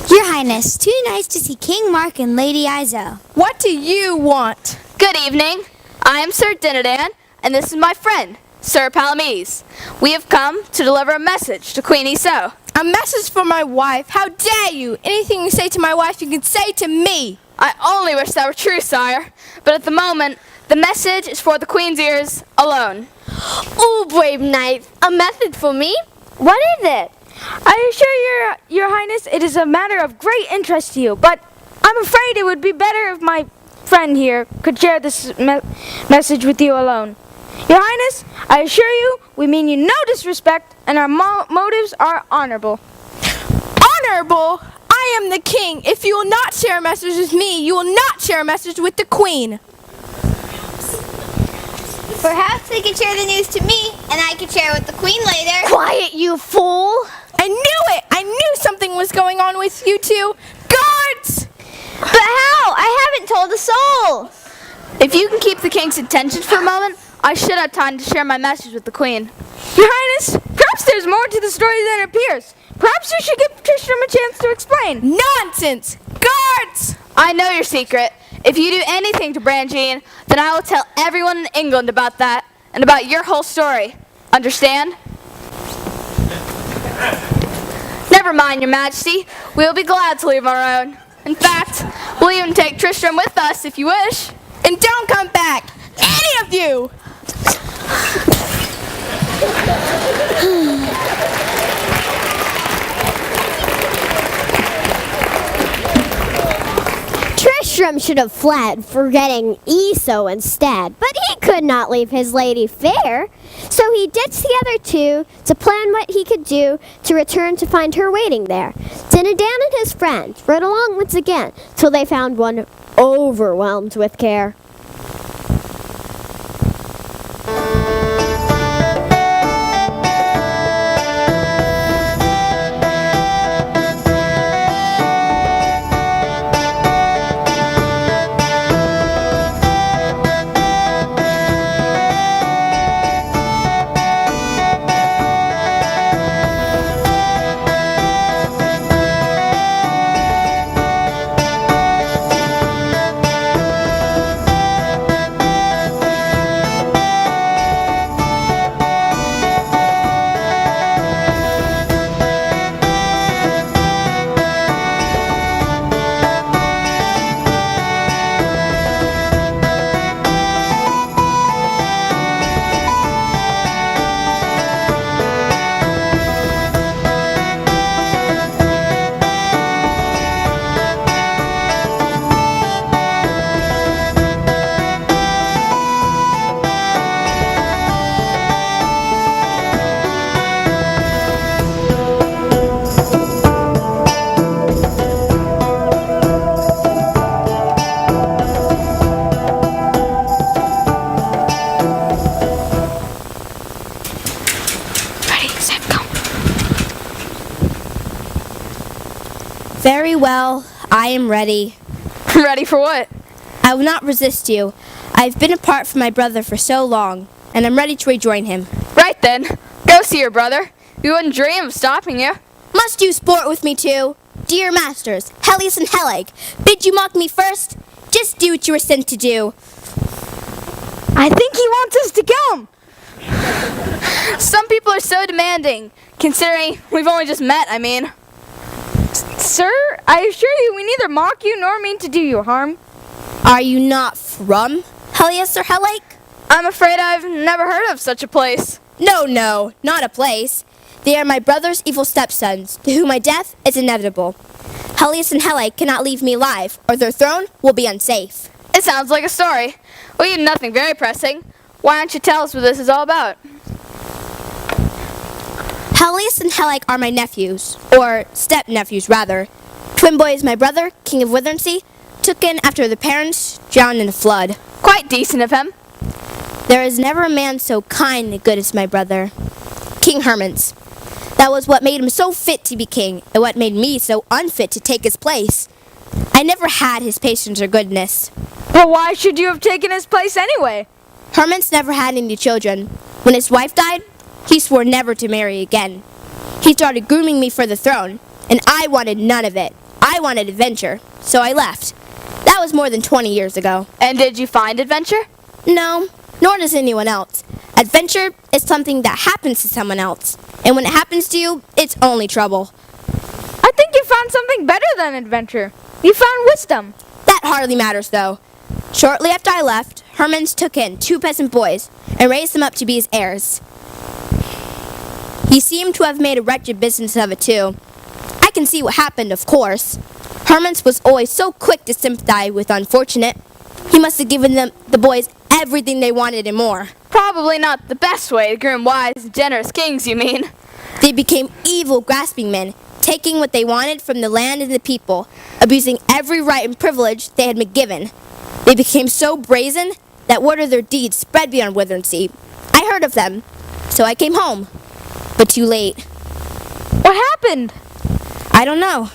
Your Highness, 2 nights to see King Mark and Lady Iso. What do you want? Good evening. I am Sir Dinadan, and this is my friend, Sir Palamedes. We have come to deliver a message to Queen Iso. A message for my wife? How dare you? Anything you say to my wife, you can say to me. I only wish that were true, sire. But at the moment, the message is for the Queen's ears alone. Oh, brave knight, a message for me? What is it? I assure your Highness it is a matter of great interest to you, but I'm afraid it would be better if my friend here could share this message with you alone. Your Highness, I assure you, we mean you no disrespect, and our motives are honorable. Honorable? I am the king. If you will not share a message with me, you will not share a message with the queen. Perhaps they can share the news to me, and I can share it with the queen later. Quiet, you fool! I knew it! I knew something was going on with you two. Guards! But how? I haven't told a soul! If you can keep the king's attention for a moment, I should have time to share my message with the queen. Your Highness, perhaps there's more to the story than it appears. Perhaps you should give Tristram a chance to explain. Nonsense! Guards! I know your secret. If you do anything to Branchine, then I will tell everyone in England about that and about your whole story. Understand? Never mind, Your Majesty. We will be glad to leave our own. In fact, we'll even take Tristram with us if you wish. And don't come back, any of you! Tristram should have fled, forgetting Esau instead, but he could not leave his lady fair. So he ditched the other two to plan what he could do to return to find her waiting there. Dinadan and his friends rode along once again till they found one overwhelmed with care. Very well, I am ready. Ready for what? I will not resist you. I've been apart from my brother for so long, and I'm ready to rejoin him. Right then. Go see your brother. We wouldn't dream of stopping you. Must you sport with me too? Dear masters, Helios and Helig, bid you mock me first? Just do what you were sent to do. I think he wants us to kill him. Some people are so demanding, considering we've only just met, I mean. Sir, I assure you we neither mock you nor mean to do you harm. Are you not from Helios or Helig? I'm afraid I've never heard of such a place. No, not a place. They are my brother's evil stepsons, to whom my death is inevitable. Helios and Helig cannot leave me alive, or their throne will be unsafe. It sounds like a story. We have nothing very pressing. Why don't you tell us what this is all about? Helios and Helig are my nephews, or step-nephews rather. Twin boy is my brother, king of Withensea, took in after the parents drowned in a flood. Quite decent of him. There is never a man so kind and good as my brother. King Hermans. That was what made him so fit to be king, and what made me so unfit to take his place. I never had his patience or goodness. Well, why should you have taken his place anyway? Hermans never had any children. When his wife died, he swore never to marry again. He started grooming me for the throne, and I wanted none of it. I wanted adventure, so I left. That was more than 20 years ago. And did you find adventure? No, nor does anyone else. Adventure is something that happens to someone else, and when it happens to you, it's only trouble. I think you found something better than adventure. You found wisdom. That hardly matters, though. Shortly after I left, Hermans took in 2 peasant boys and raised them up to be his heirs. He seemed to have made a wretched business of it, too. I can see what happened, of course. Hermans was always so quick to sympathize with the unfortunate. He must have given the boys everything they wanted and more. Probably not the best way to groom wise and generous kings, you mean. They became evil, grasping men, taking what they wanted from the land and the people, abusing every right and privilege they had been given. They became so brazen that word of their deeds spread beyond Withensea. I heard of them, so I came home. But too late. What happened? I don't know.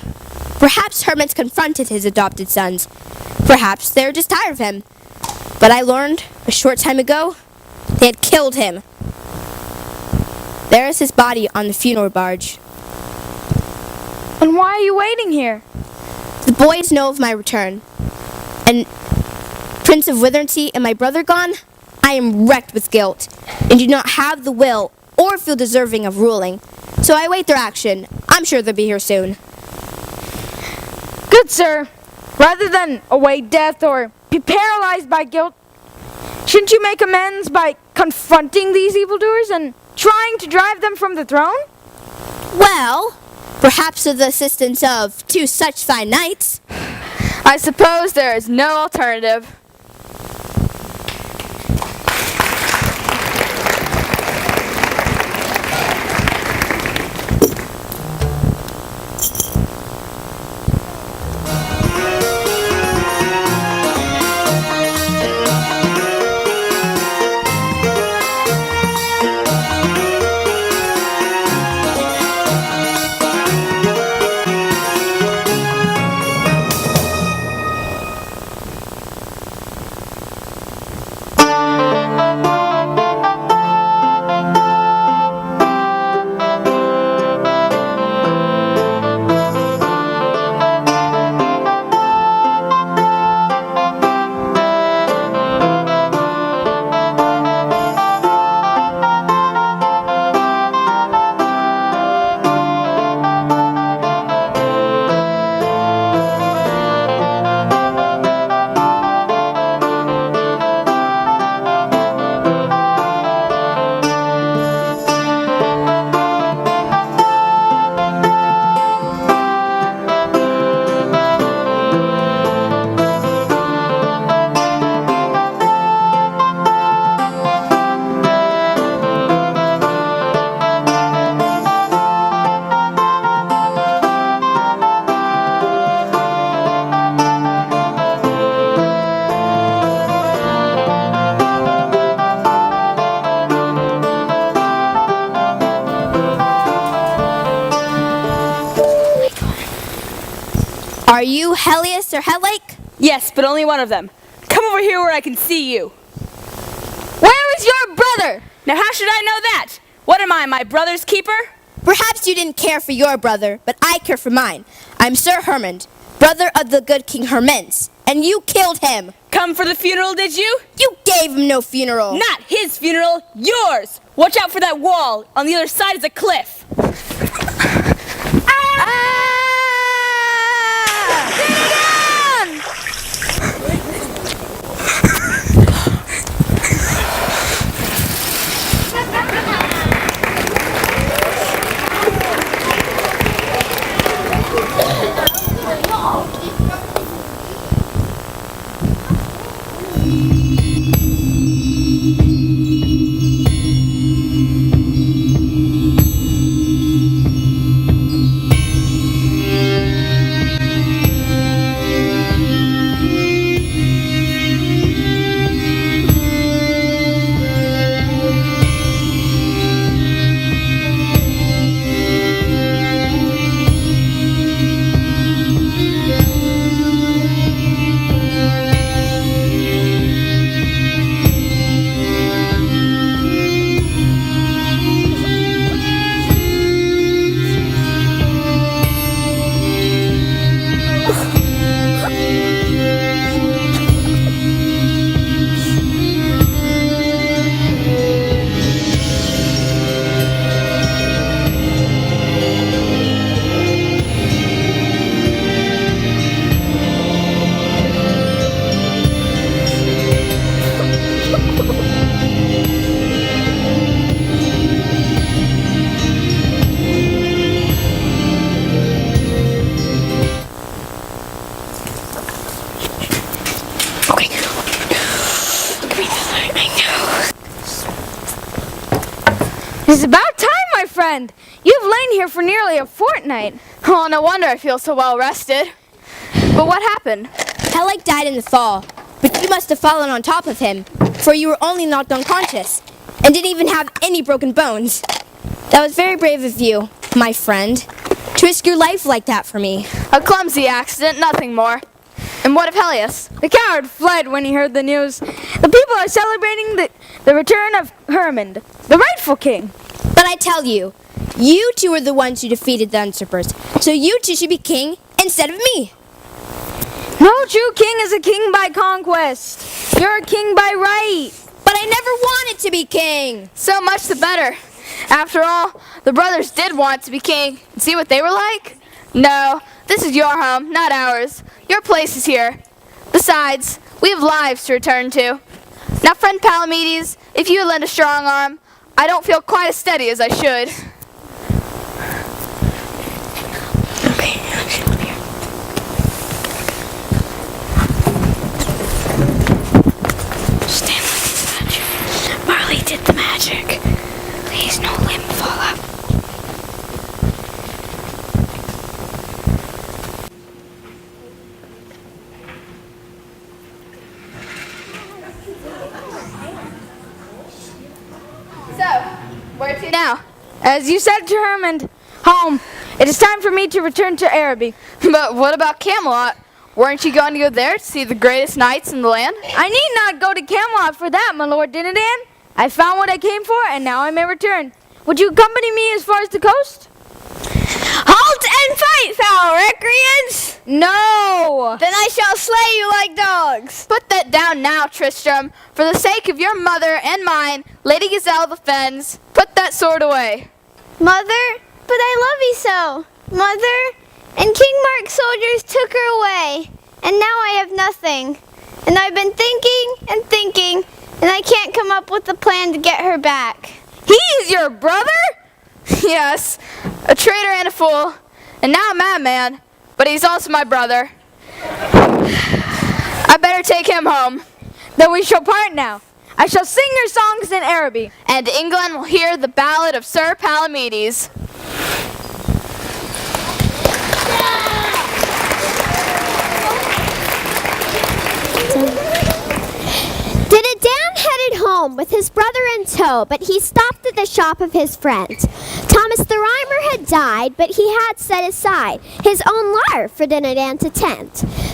Perhaps Hermans confronted his adopted sons. Perhaps they were just tired of him. But I learned, a short time ago, they had killed him. There is his body on the funeral barge. And why are you waiting here? The boys know of my return. And Prince of Withensea and my brother gone, I am wrecked with guilt, and do not have the will or feel deserving of ruling. So I await their action. I'm sure they'll be here soon. Good sir. Rather than await death or be paralyzed by guilt, shouldn't you make amends by confronting these evildoers and trying to drive them from the throne? Well, perhaps with the assistance of 2 such fine knights. I suppose there is no alternative. Are you Helios or Helike? Yes, but only one of them. Come over here where I can see you. Where is your brother? Now how should I know that? What am I, my brother's keeper? Perhaps you didn't care for your brother, but I care for mine. I'm Sir Hermond, brother of the good King Hermens, and you killed him. Come for the funeral, did you? You gave him no funeral. Not his funeral, yours! Watch out for that wall. On the other side is a cliff. It's about time, my friend. You've lain here for nearly a fortnight. Oh, no wonder I feel so well rested. But what happened? Helike died in the fall, but you must have fallen on top of him, for you were only knocked unconscious, and didn't even have any broken bones. That was very brave of you, my friend, to risk your life like that for me. A clumsy accident, nothing more. And what of Helios? The coward fled when he heard the news. The people are celebrating the return of Hermond, the rightful king. But I tell you, you two were the ones who defeated the usurpers, so you two should be king instead of me. No true king is a king by conquest. You're a king by right. But I never wanted to be king. So much the better. After all, the brothers did want to be king. See what they were like? No, this is your home, not ours. Your place is here. Besides, we have lives to return to. Now, friend Palamedes, if you would lend a strong arm, I don't feel quite as steady as I should. Marley did the magic. Please, no limb fall up. So, where to now? As you said to Hermond, home. It is time for me to return to Araby. But what about Camelot? Weren't you going to go there to see the greatest knights in the land? I need not go to Camelot for that, my lord Dinadan. I found what I came for, and now I may return. Would you accompany me as far as the coast? Halt and fight, foul recreants! No! Then I shall slay you like dogs. Put that down now, Tristram. For the sake of your mother and mine, Lady Gazelle defends. Put that sword away. Mother, but I love you so. Mother, and King Mark's soldiers took her away, and now I have nothing. And I've been thinking, and I can't come up with a plan to get her back. He's your brother? Yes, a traitor and a fool, and now a madman, but he's also my brother. I better take him home. Then we shall part now. I shall sing your songs in Araby. And England will hear the ballad of Sir Palamedes. Dinadan headed home with his brother in tow, but he stopped at the shop of his friend. Thomas the Rhymer had died, but he had set aside his own lyre for Dinadan to tend.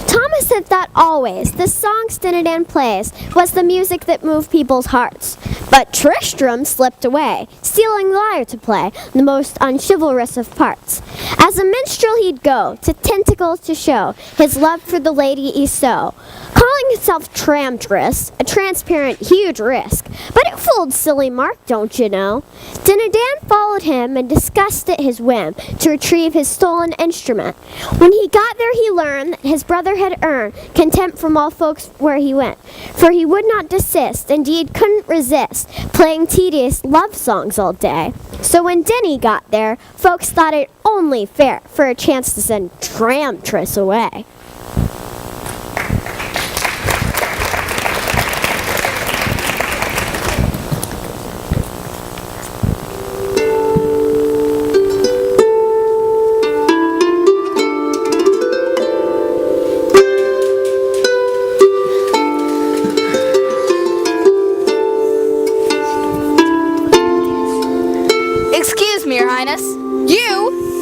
Thomas had thought always the songs Dinadan plays was the music that moved people's hearts. But Tristram slipped away, stealing the lyre to play the most unchivalrous of parts. As a minstrel he'd go, to tentacles to show his love for the Lady Iseult, calling himself Tramtress, a transparent huge risk, but it fooled silly Mark, don't you know? Dinadan followed him and discussed at his whim to retrieve his stolen instrument. When he got there he learned that his brother had earned contempt from all folks where he went, for he would not desist, indeed couldn't resist, playing tedious love songs all day. So when Denny got there, folks thought it only fair for a chance to send Tramtress away.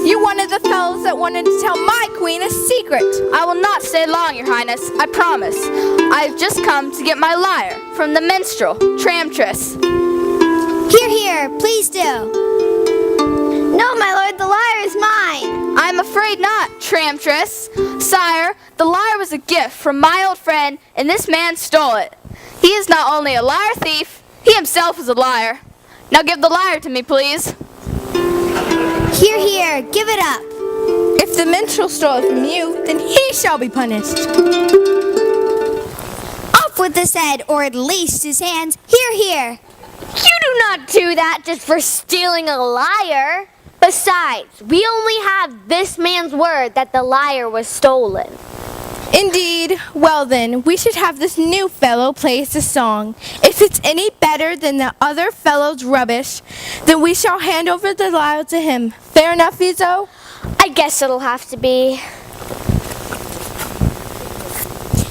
You one of the fellows that wanted to tell my queen a secret. I will not stay long, your highness, I promise. I've just come to get my lyre from the minstrel, Tramtress. Here, here, please do. No, my lord, the lyre is mine. I'm afraid not, Tramtress. Sire, the lyre was a gift from my old friend, and this man stole it. He is not only a lyre thief, he himself is a liar. Now give the lyre to me, please. Here, here, give it up. If the minstrel stole it from you, then he shall be punished. Off with his head, or at least his hands. Here, here. You do not do that just for stealing a lyre. Besides, we only have this man's word that the lyre was stolen. Indeed. Well then, we should have this new fellow play us a song. If it's any better than the other fellow's rubbish, then we shall hand over the lyre to him. Fair enough, Izo? I guess it'll have to be.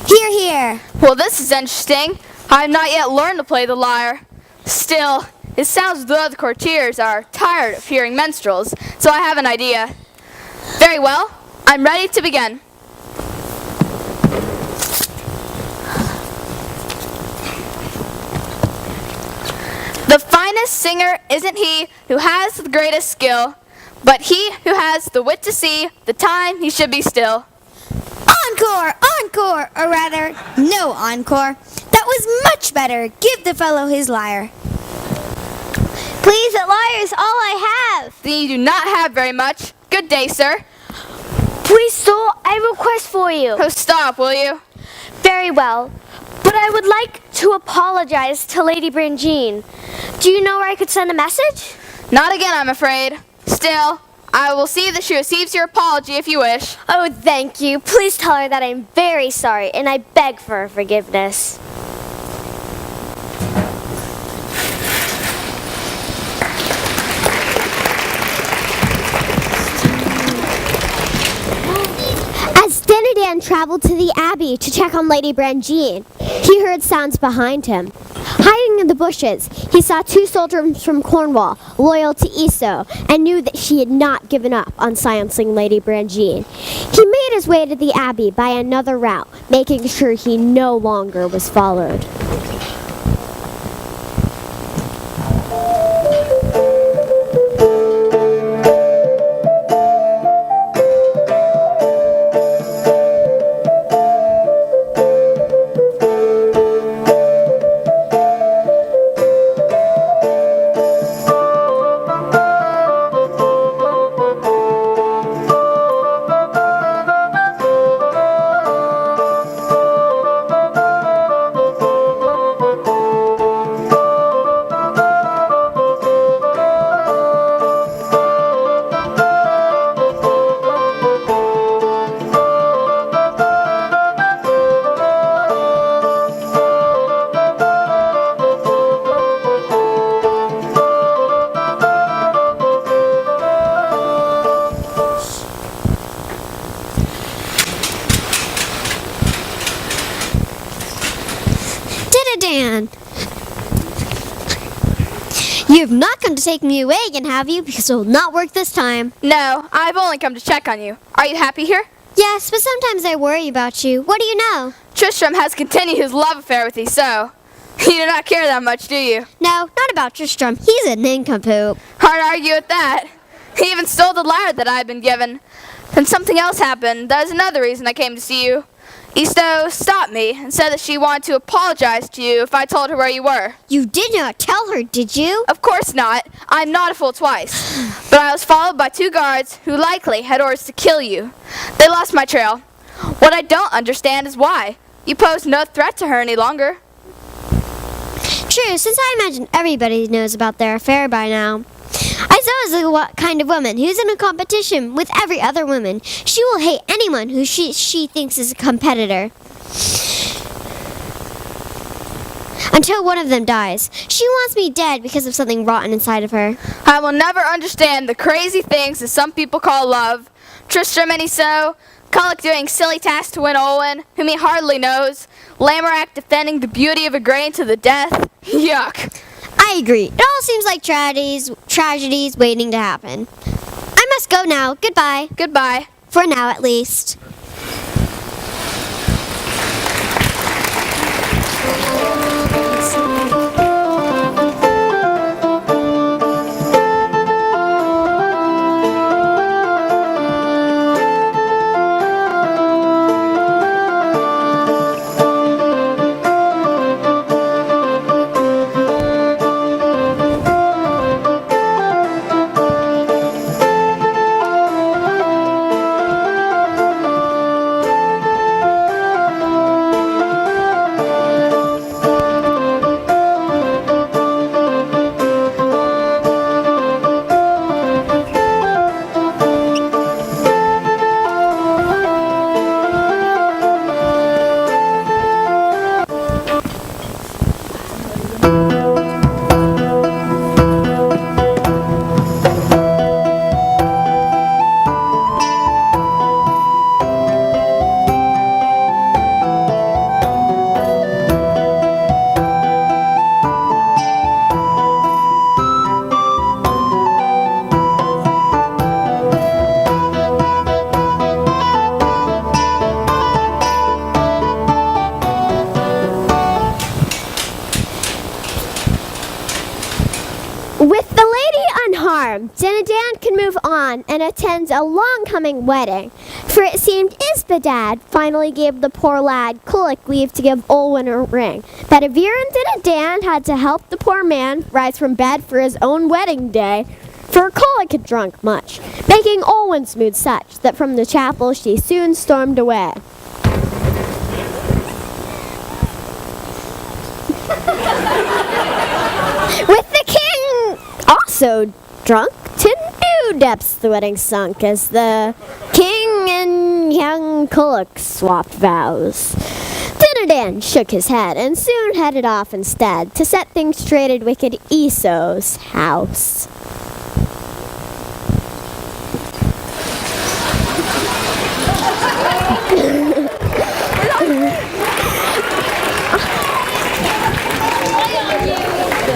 Here, here. Well, this is interesting. I have not yet learned to play the lyre. Still, it sounds as though the courtiers are tired of hearing minstrels, so I have an idea. Very well, I'm ready to begin. The finest singer isn't he who has the greatest skill, but he who has the wit to see the time he should be still. Encore, encore, or rather, no encore. That was much better. Give the fellow his lyre. Please, that lyre is all I have. Then you do not have very much. Good day, sir. Please, sir, I have a request for you. Oh, stop, will you? Very well. But I would like to apologize to Lady Branjean. Do you know where I could send a message? Not again, I'm afraid. Still, I will see that she receives your apology if you wish. Oh, thank you. Please tell her that I'm very sorry and I beg for her forgiveness. As Dinadan traveled to the abbey to check on Lady Branjean, he heard sounds behind him. Hiding in the bushes, he saw 2 soldiers from Cornwall, loyal to Eso, and knew that she had not given up on silencing Lady Branjean. He made his way to the abbey by another route, making sure he no longer was followed. Dinadan! You've not come to take me away again, have you? Because it will not work this time. No, I've only come to check on you. Are you happy here? Yes, but sometimes I worry about you. What do you know? Tristram has continued his love affair with Eso. You do not care that much, do you? No, not about Tristram. He's a nincompoop. Hard to argue with that. He even stole the lyre that I had been given. Then something else happened. That is another reason I came to see you. Eso stopped me and said that she wanted to apologize to you if I told her where you were. You did not tell her, did you? Of course not. I'm not a fool twice. But I was followed by 2 guards who likely had orders to kill you. They lost my trail. What I don't understand is why. You pose no threat to her any longer. True, since I imagine everybody knows about their affair by now. Iso is the kind of woman who's in a competition with every other woman. She will hate anyone who she thinks is a competitor. Until one of them dies. She wants me dead because of something rotten inside of her. I will never understand the crazy things that some people call love. Tristram and Eso, Kullak doing silly tasks to win Olwen, whom he hardly knows, Lamorak defending the beauty of a grain to the death. Yuck. I agree. It all seems like tragedies waiting to happen. I must go now. Goodbye. Goodbye. For now, at least. With the lady unharmed, Dinadan can move on and attend a long-coming wedding, for it seemed Isbadad finally gave the poor lad Kullak leave to give Olwen a ring. Bedivere and Dinadan had to help the poor man rise from bed for his own wedding day, for Colic had drunk much, making Olwen's mood such that from the chapel she soon stormed away. With the king also drunk to new depths the wedding sunk, as the king and young Colic swapped vows. Dinadan shook his head and soon headed off instead to set things straight at wicked Esau's house.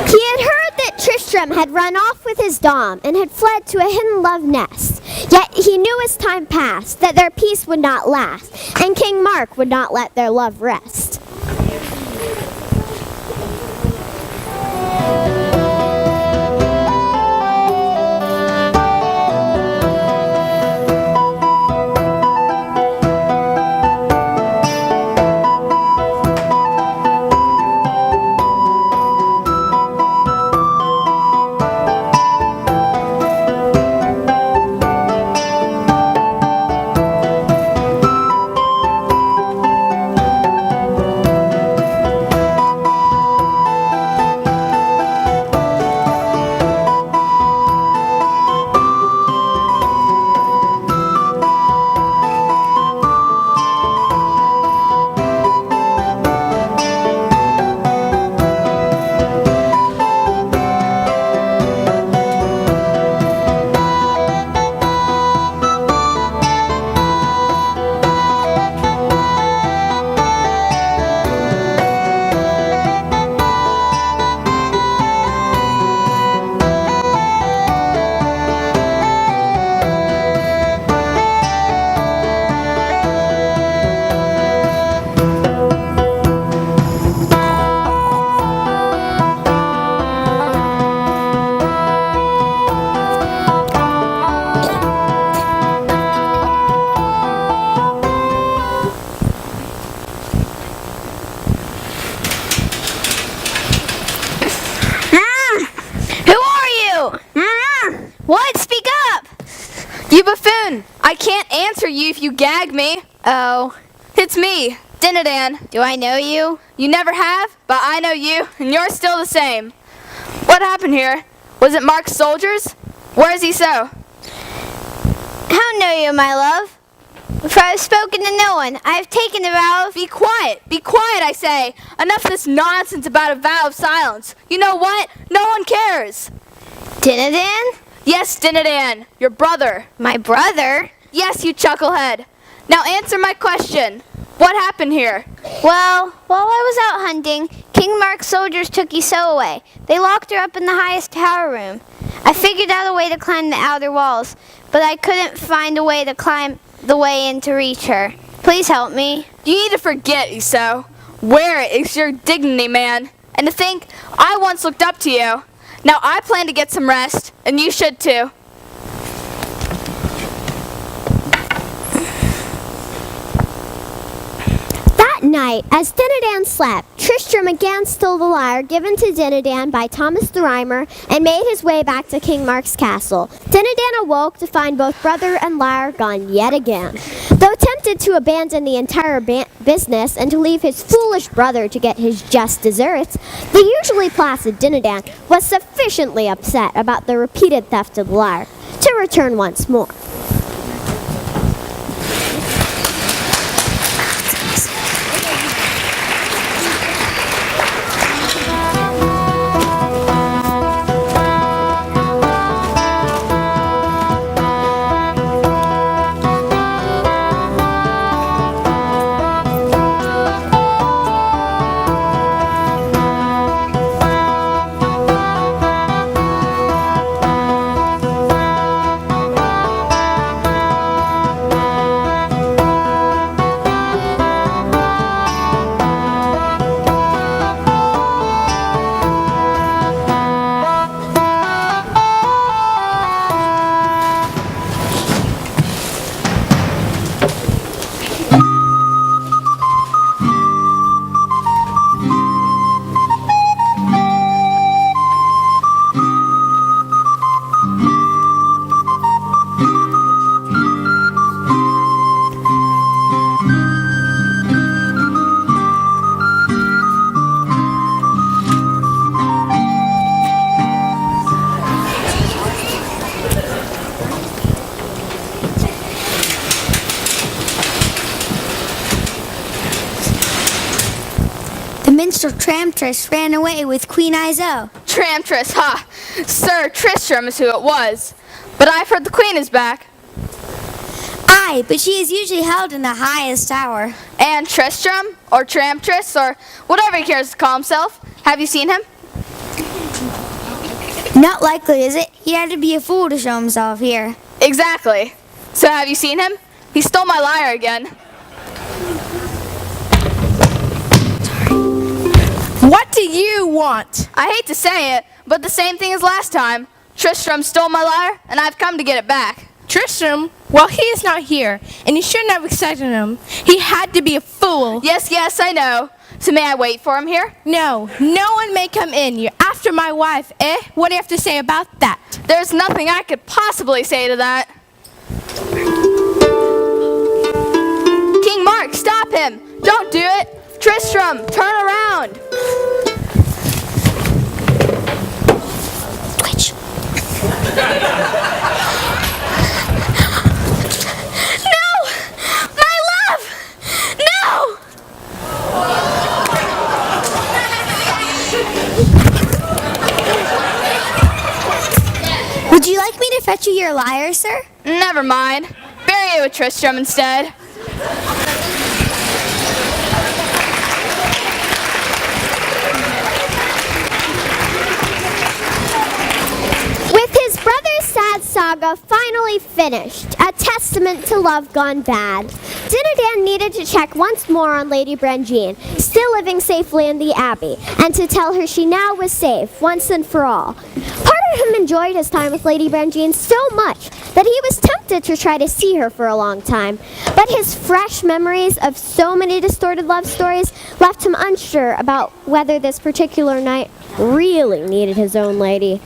He had heard that Tristram had run off with his dom and had fled to a hidden love nest. Yet he knew as time passed that their peace would not last, and King Mark would not let their love rest. What? Speak up! You buffoon! I can't answer you if you gag me. Oh. It's me, Dinadan. Do I know you? You never have, but I know you, and you're still the same. What happened here? Was it Mark's soldiers? Where is he so? How know you, my love? For I have spoken to no one. I have taken a vow of... Be quiet, I say. Enough of this nonsense about a vow of silence. You know what? No one cares. Dinadan? Yes, Dinadan, your brother. My brother? Yes, you chucklehead. Now answer my question. What happened here? Well, while I was out hunting, King Mark's soldiers took Esau away. They locked her up in the highest tower room. I figured out a way to climb the outer walls, but I couldn't find a way to climb the way in to reach her. Please help me. You need to forget, Esau. Where is your dignity, man? And to think, I once looked up to you. Now I plan to get some rest, and you should too. That night, as Dinadan slept, Tristram again stole the lyre given to Dinadan by Thomas the Rhymer and made his way back to King Mark's castle. Dinadan awoke to find both brother and lyre gone yet again. Though tempted to abandon the entire business and to leave his foolish brother to get his just deserts, the usually placid Dinadan was sufficiently upset about the repeated theft of the lyre to return once more. minstrel Tramtris ran away with Queen Izo. Tramtris, ha! Sir Tristram is who it was. But I've heard the queen is back. Aye, but she is usually held in the highest tower. And Tristram, or Tramtris, or whatever he cares to call himself, have you seen him? Not likely, is it? He had to be a fool to show himself here. Exactly. So have you seen him? He stole my lyre again. What do you want? I hate to say it, but the same thing as last time. Tristram stole my lyre, and I've come to get it back. Tristram? Well, he is not here, and you shouldn't have accepted him. He had to be a fool. Yes, I know. So may I wait for him here? No one may come in. You're after my wife, eh? What do you have to say about that? There's nothing I could possibly say to that. King Mark, stop him! Don't do it! Tristram, turn around! Twitch. No! My love! No! Would you like me to fetch you your lyre, sir? Never mind. Bury it with Tristram instead. With his brother's sad saga finally finished, a testament to love gone bad, Dinadan needed to check once more on Lady Brangine, still living safely in the Abbey, and to tell her she now was safe, once and for all. Part of him enjoyed his time with Lady Brangine so much that he was tempted to try to see her for a long time, but his fresh memories of so many distorted love stories left him unsure about whether this particular knight really needed his own lady.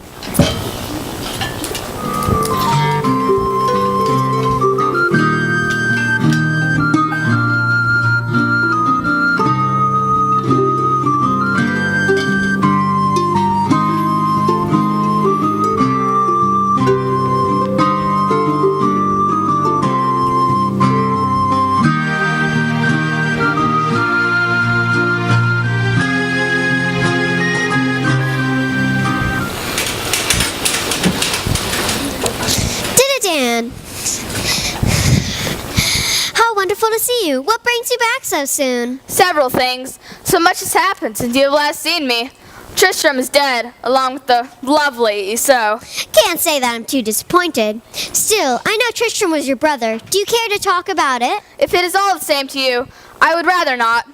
Wonderful to see you. What brings you back so soon? Several things. So much has happened since you have last seen me. Tristram is dead, along with the lovely Iso. Can't say that I'm too disappointed. Still, I know Tristram was your brother. Do you care to talk about it? If it is all the same to you, I would rather not.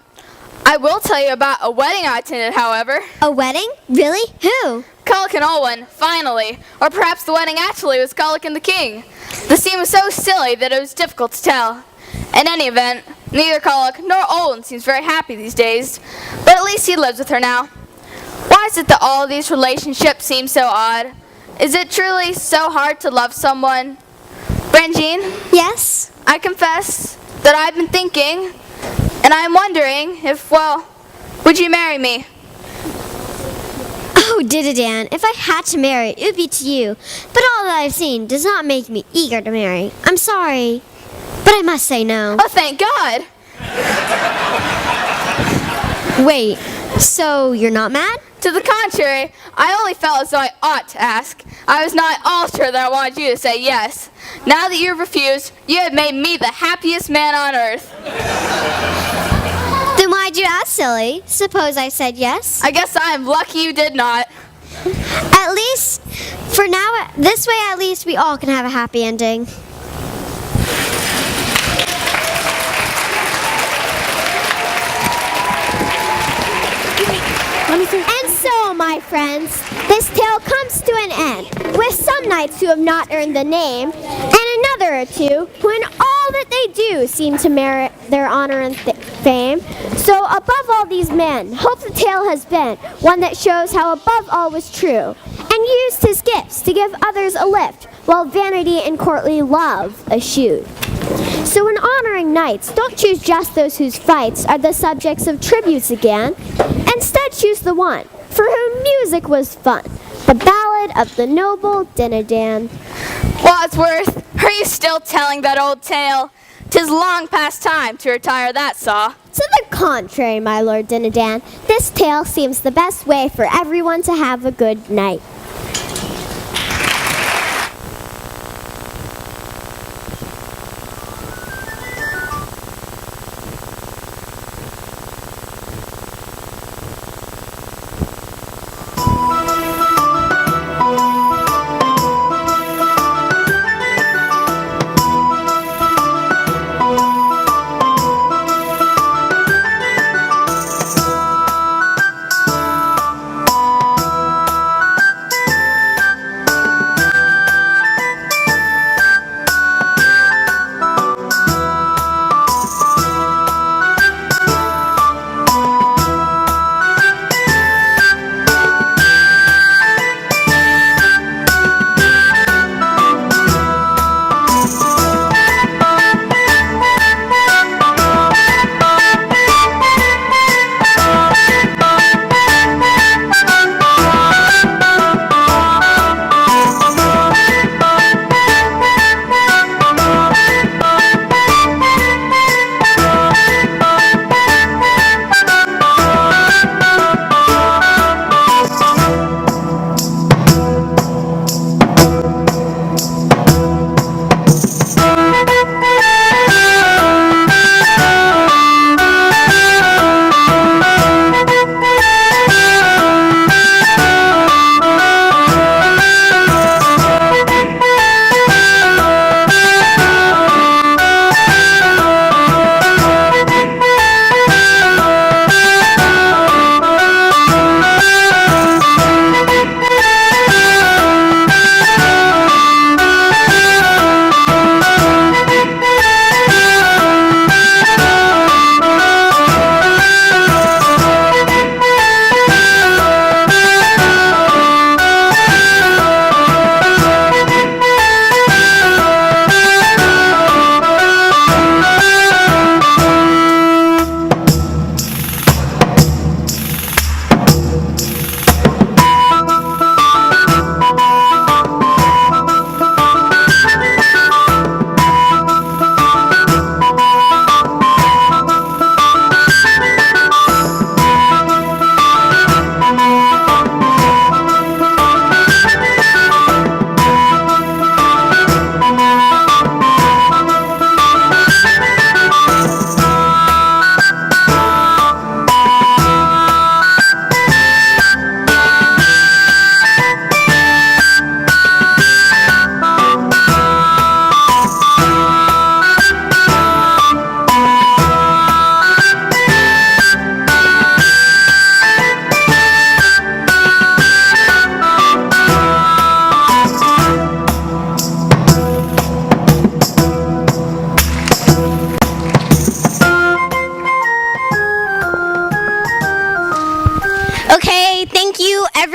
I will tell you about a wedding I attended, however. A wedding? Really? Who? Culloch and Olwen, finally. Or perhaps the wedding actually was Culloch and the king. The scene was so silly that it was difficult to tell. In any event, neither Culloch nor Olwen seems very happy these days, but at least he lives with her now. Why is it that all of these relationships seem so odd? Is it truly so hard to love someone? Brangine? Yes? I confess that I've been thinking, and I'm wondering if, well, would you marry me? Oh, Dinadan, if I had to marry, it would be to you. But all that I've seen does not make me eager to marry. I'm sorry, but I must say no. Oh, thank God! Wait, so you're not mad? To the contrary, I only felt as though I ought to ask. I was not at all sure that I wanted you to say yes. Now that you've refused, you have made me the happiest man on earth. Then why'd you ask, silly? Suppose I said yes? I guess I am lucky you did not. At least, for now, this way at least we all can have a happy ending. And so, my friends, this tale comes to an end, with some knights who have not earned the name, and another or two who in all that they do seem to merit their honor and fame. So above all these men, hope the tale has been one that shows how above all was true, and used his gifts to give others a lift, while vanity and courtly love eschewed. So in honoring knights, don't choose just those whose fights are the subjects of tributes again. Instead choose the one for whom music was fun, the Ballad of the Noble Dinadan. Wadsworth, are you still telling that old tale? 'Tis long past time to retire that saw. To the contrary, my Lord Dinadan. This tale seems the best way for everyone to have a good night.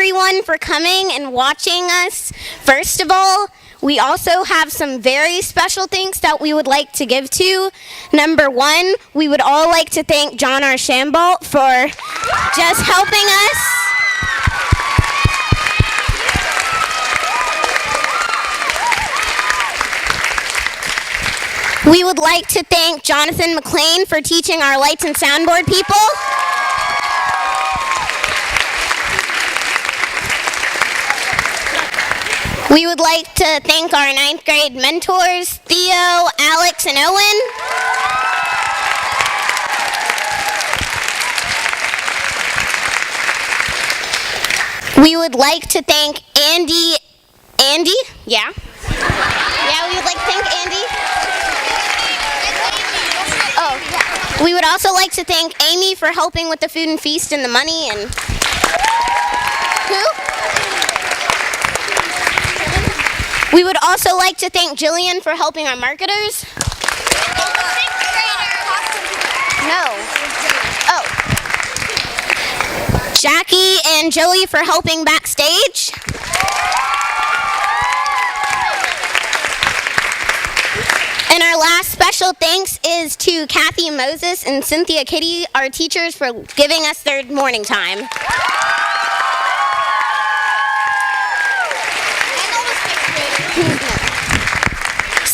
everyone for coming and watching us. First of all, we also have some very special thanks that we would like to give to. Number one, we would all like to thank John Archambault for just helping us. We would like to thank Jonathan McLean for teaching our lights and soundboard people. We would like to thank our 9th grade mentors, Theo, Alex, and Owen. We would like to thank Andy? Yeah. Yeah, we would like to thank Andy. Oh, we would also like to thank Amy for helping with the food and feast and the money and... Who? We would also like to thank Jillian for helping our marketers. No. Oh. Jackie and Joey for helping backstage. And our last special thanks is to Kathy Moses and Cynthia Kitty, our teachers, for giving us their morning time.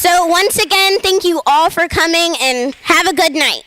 So once again, thank you all for coming and have a good night.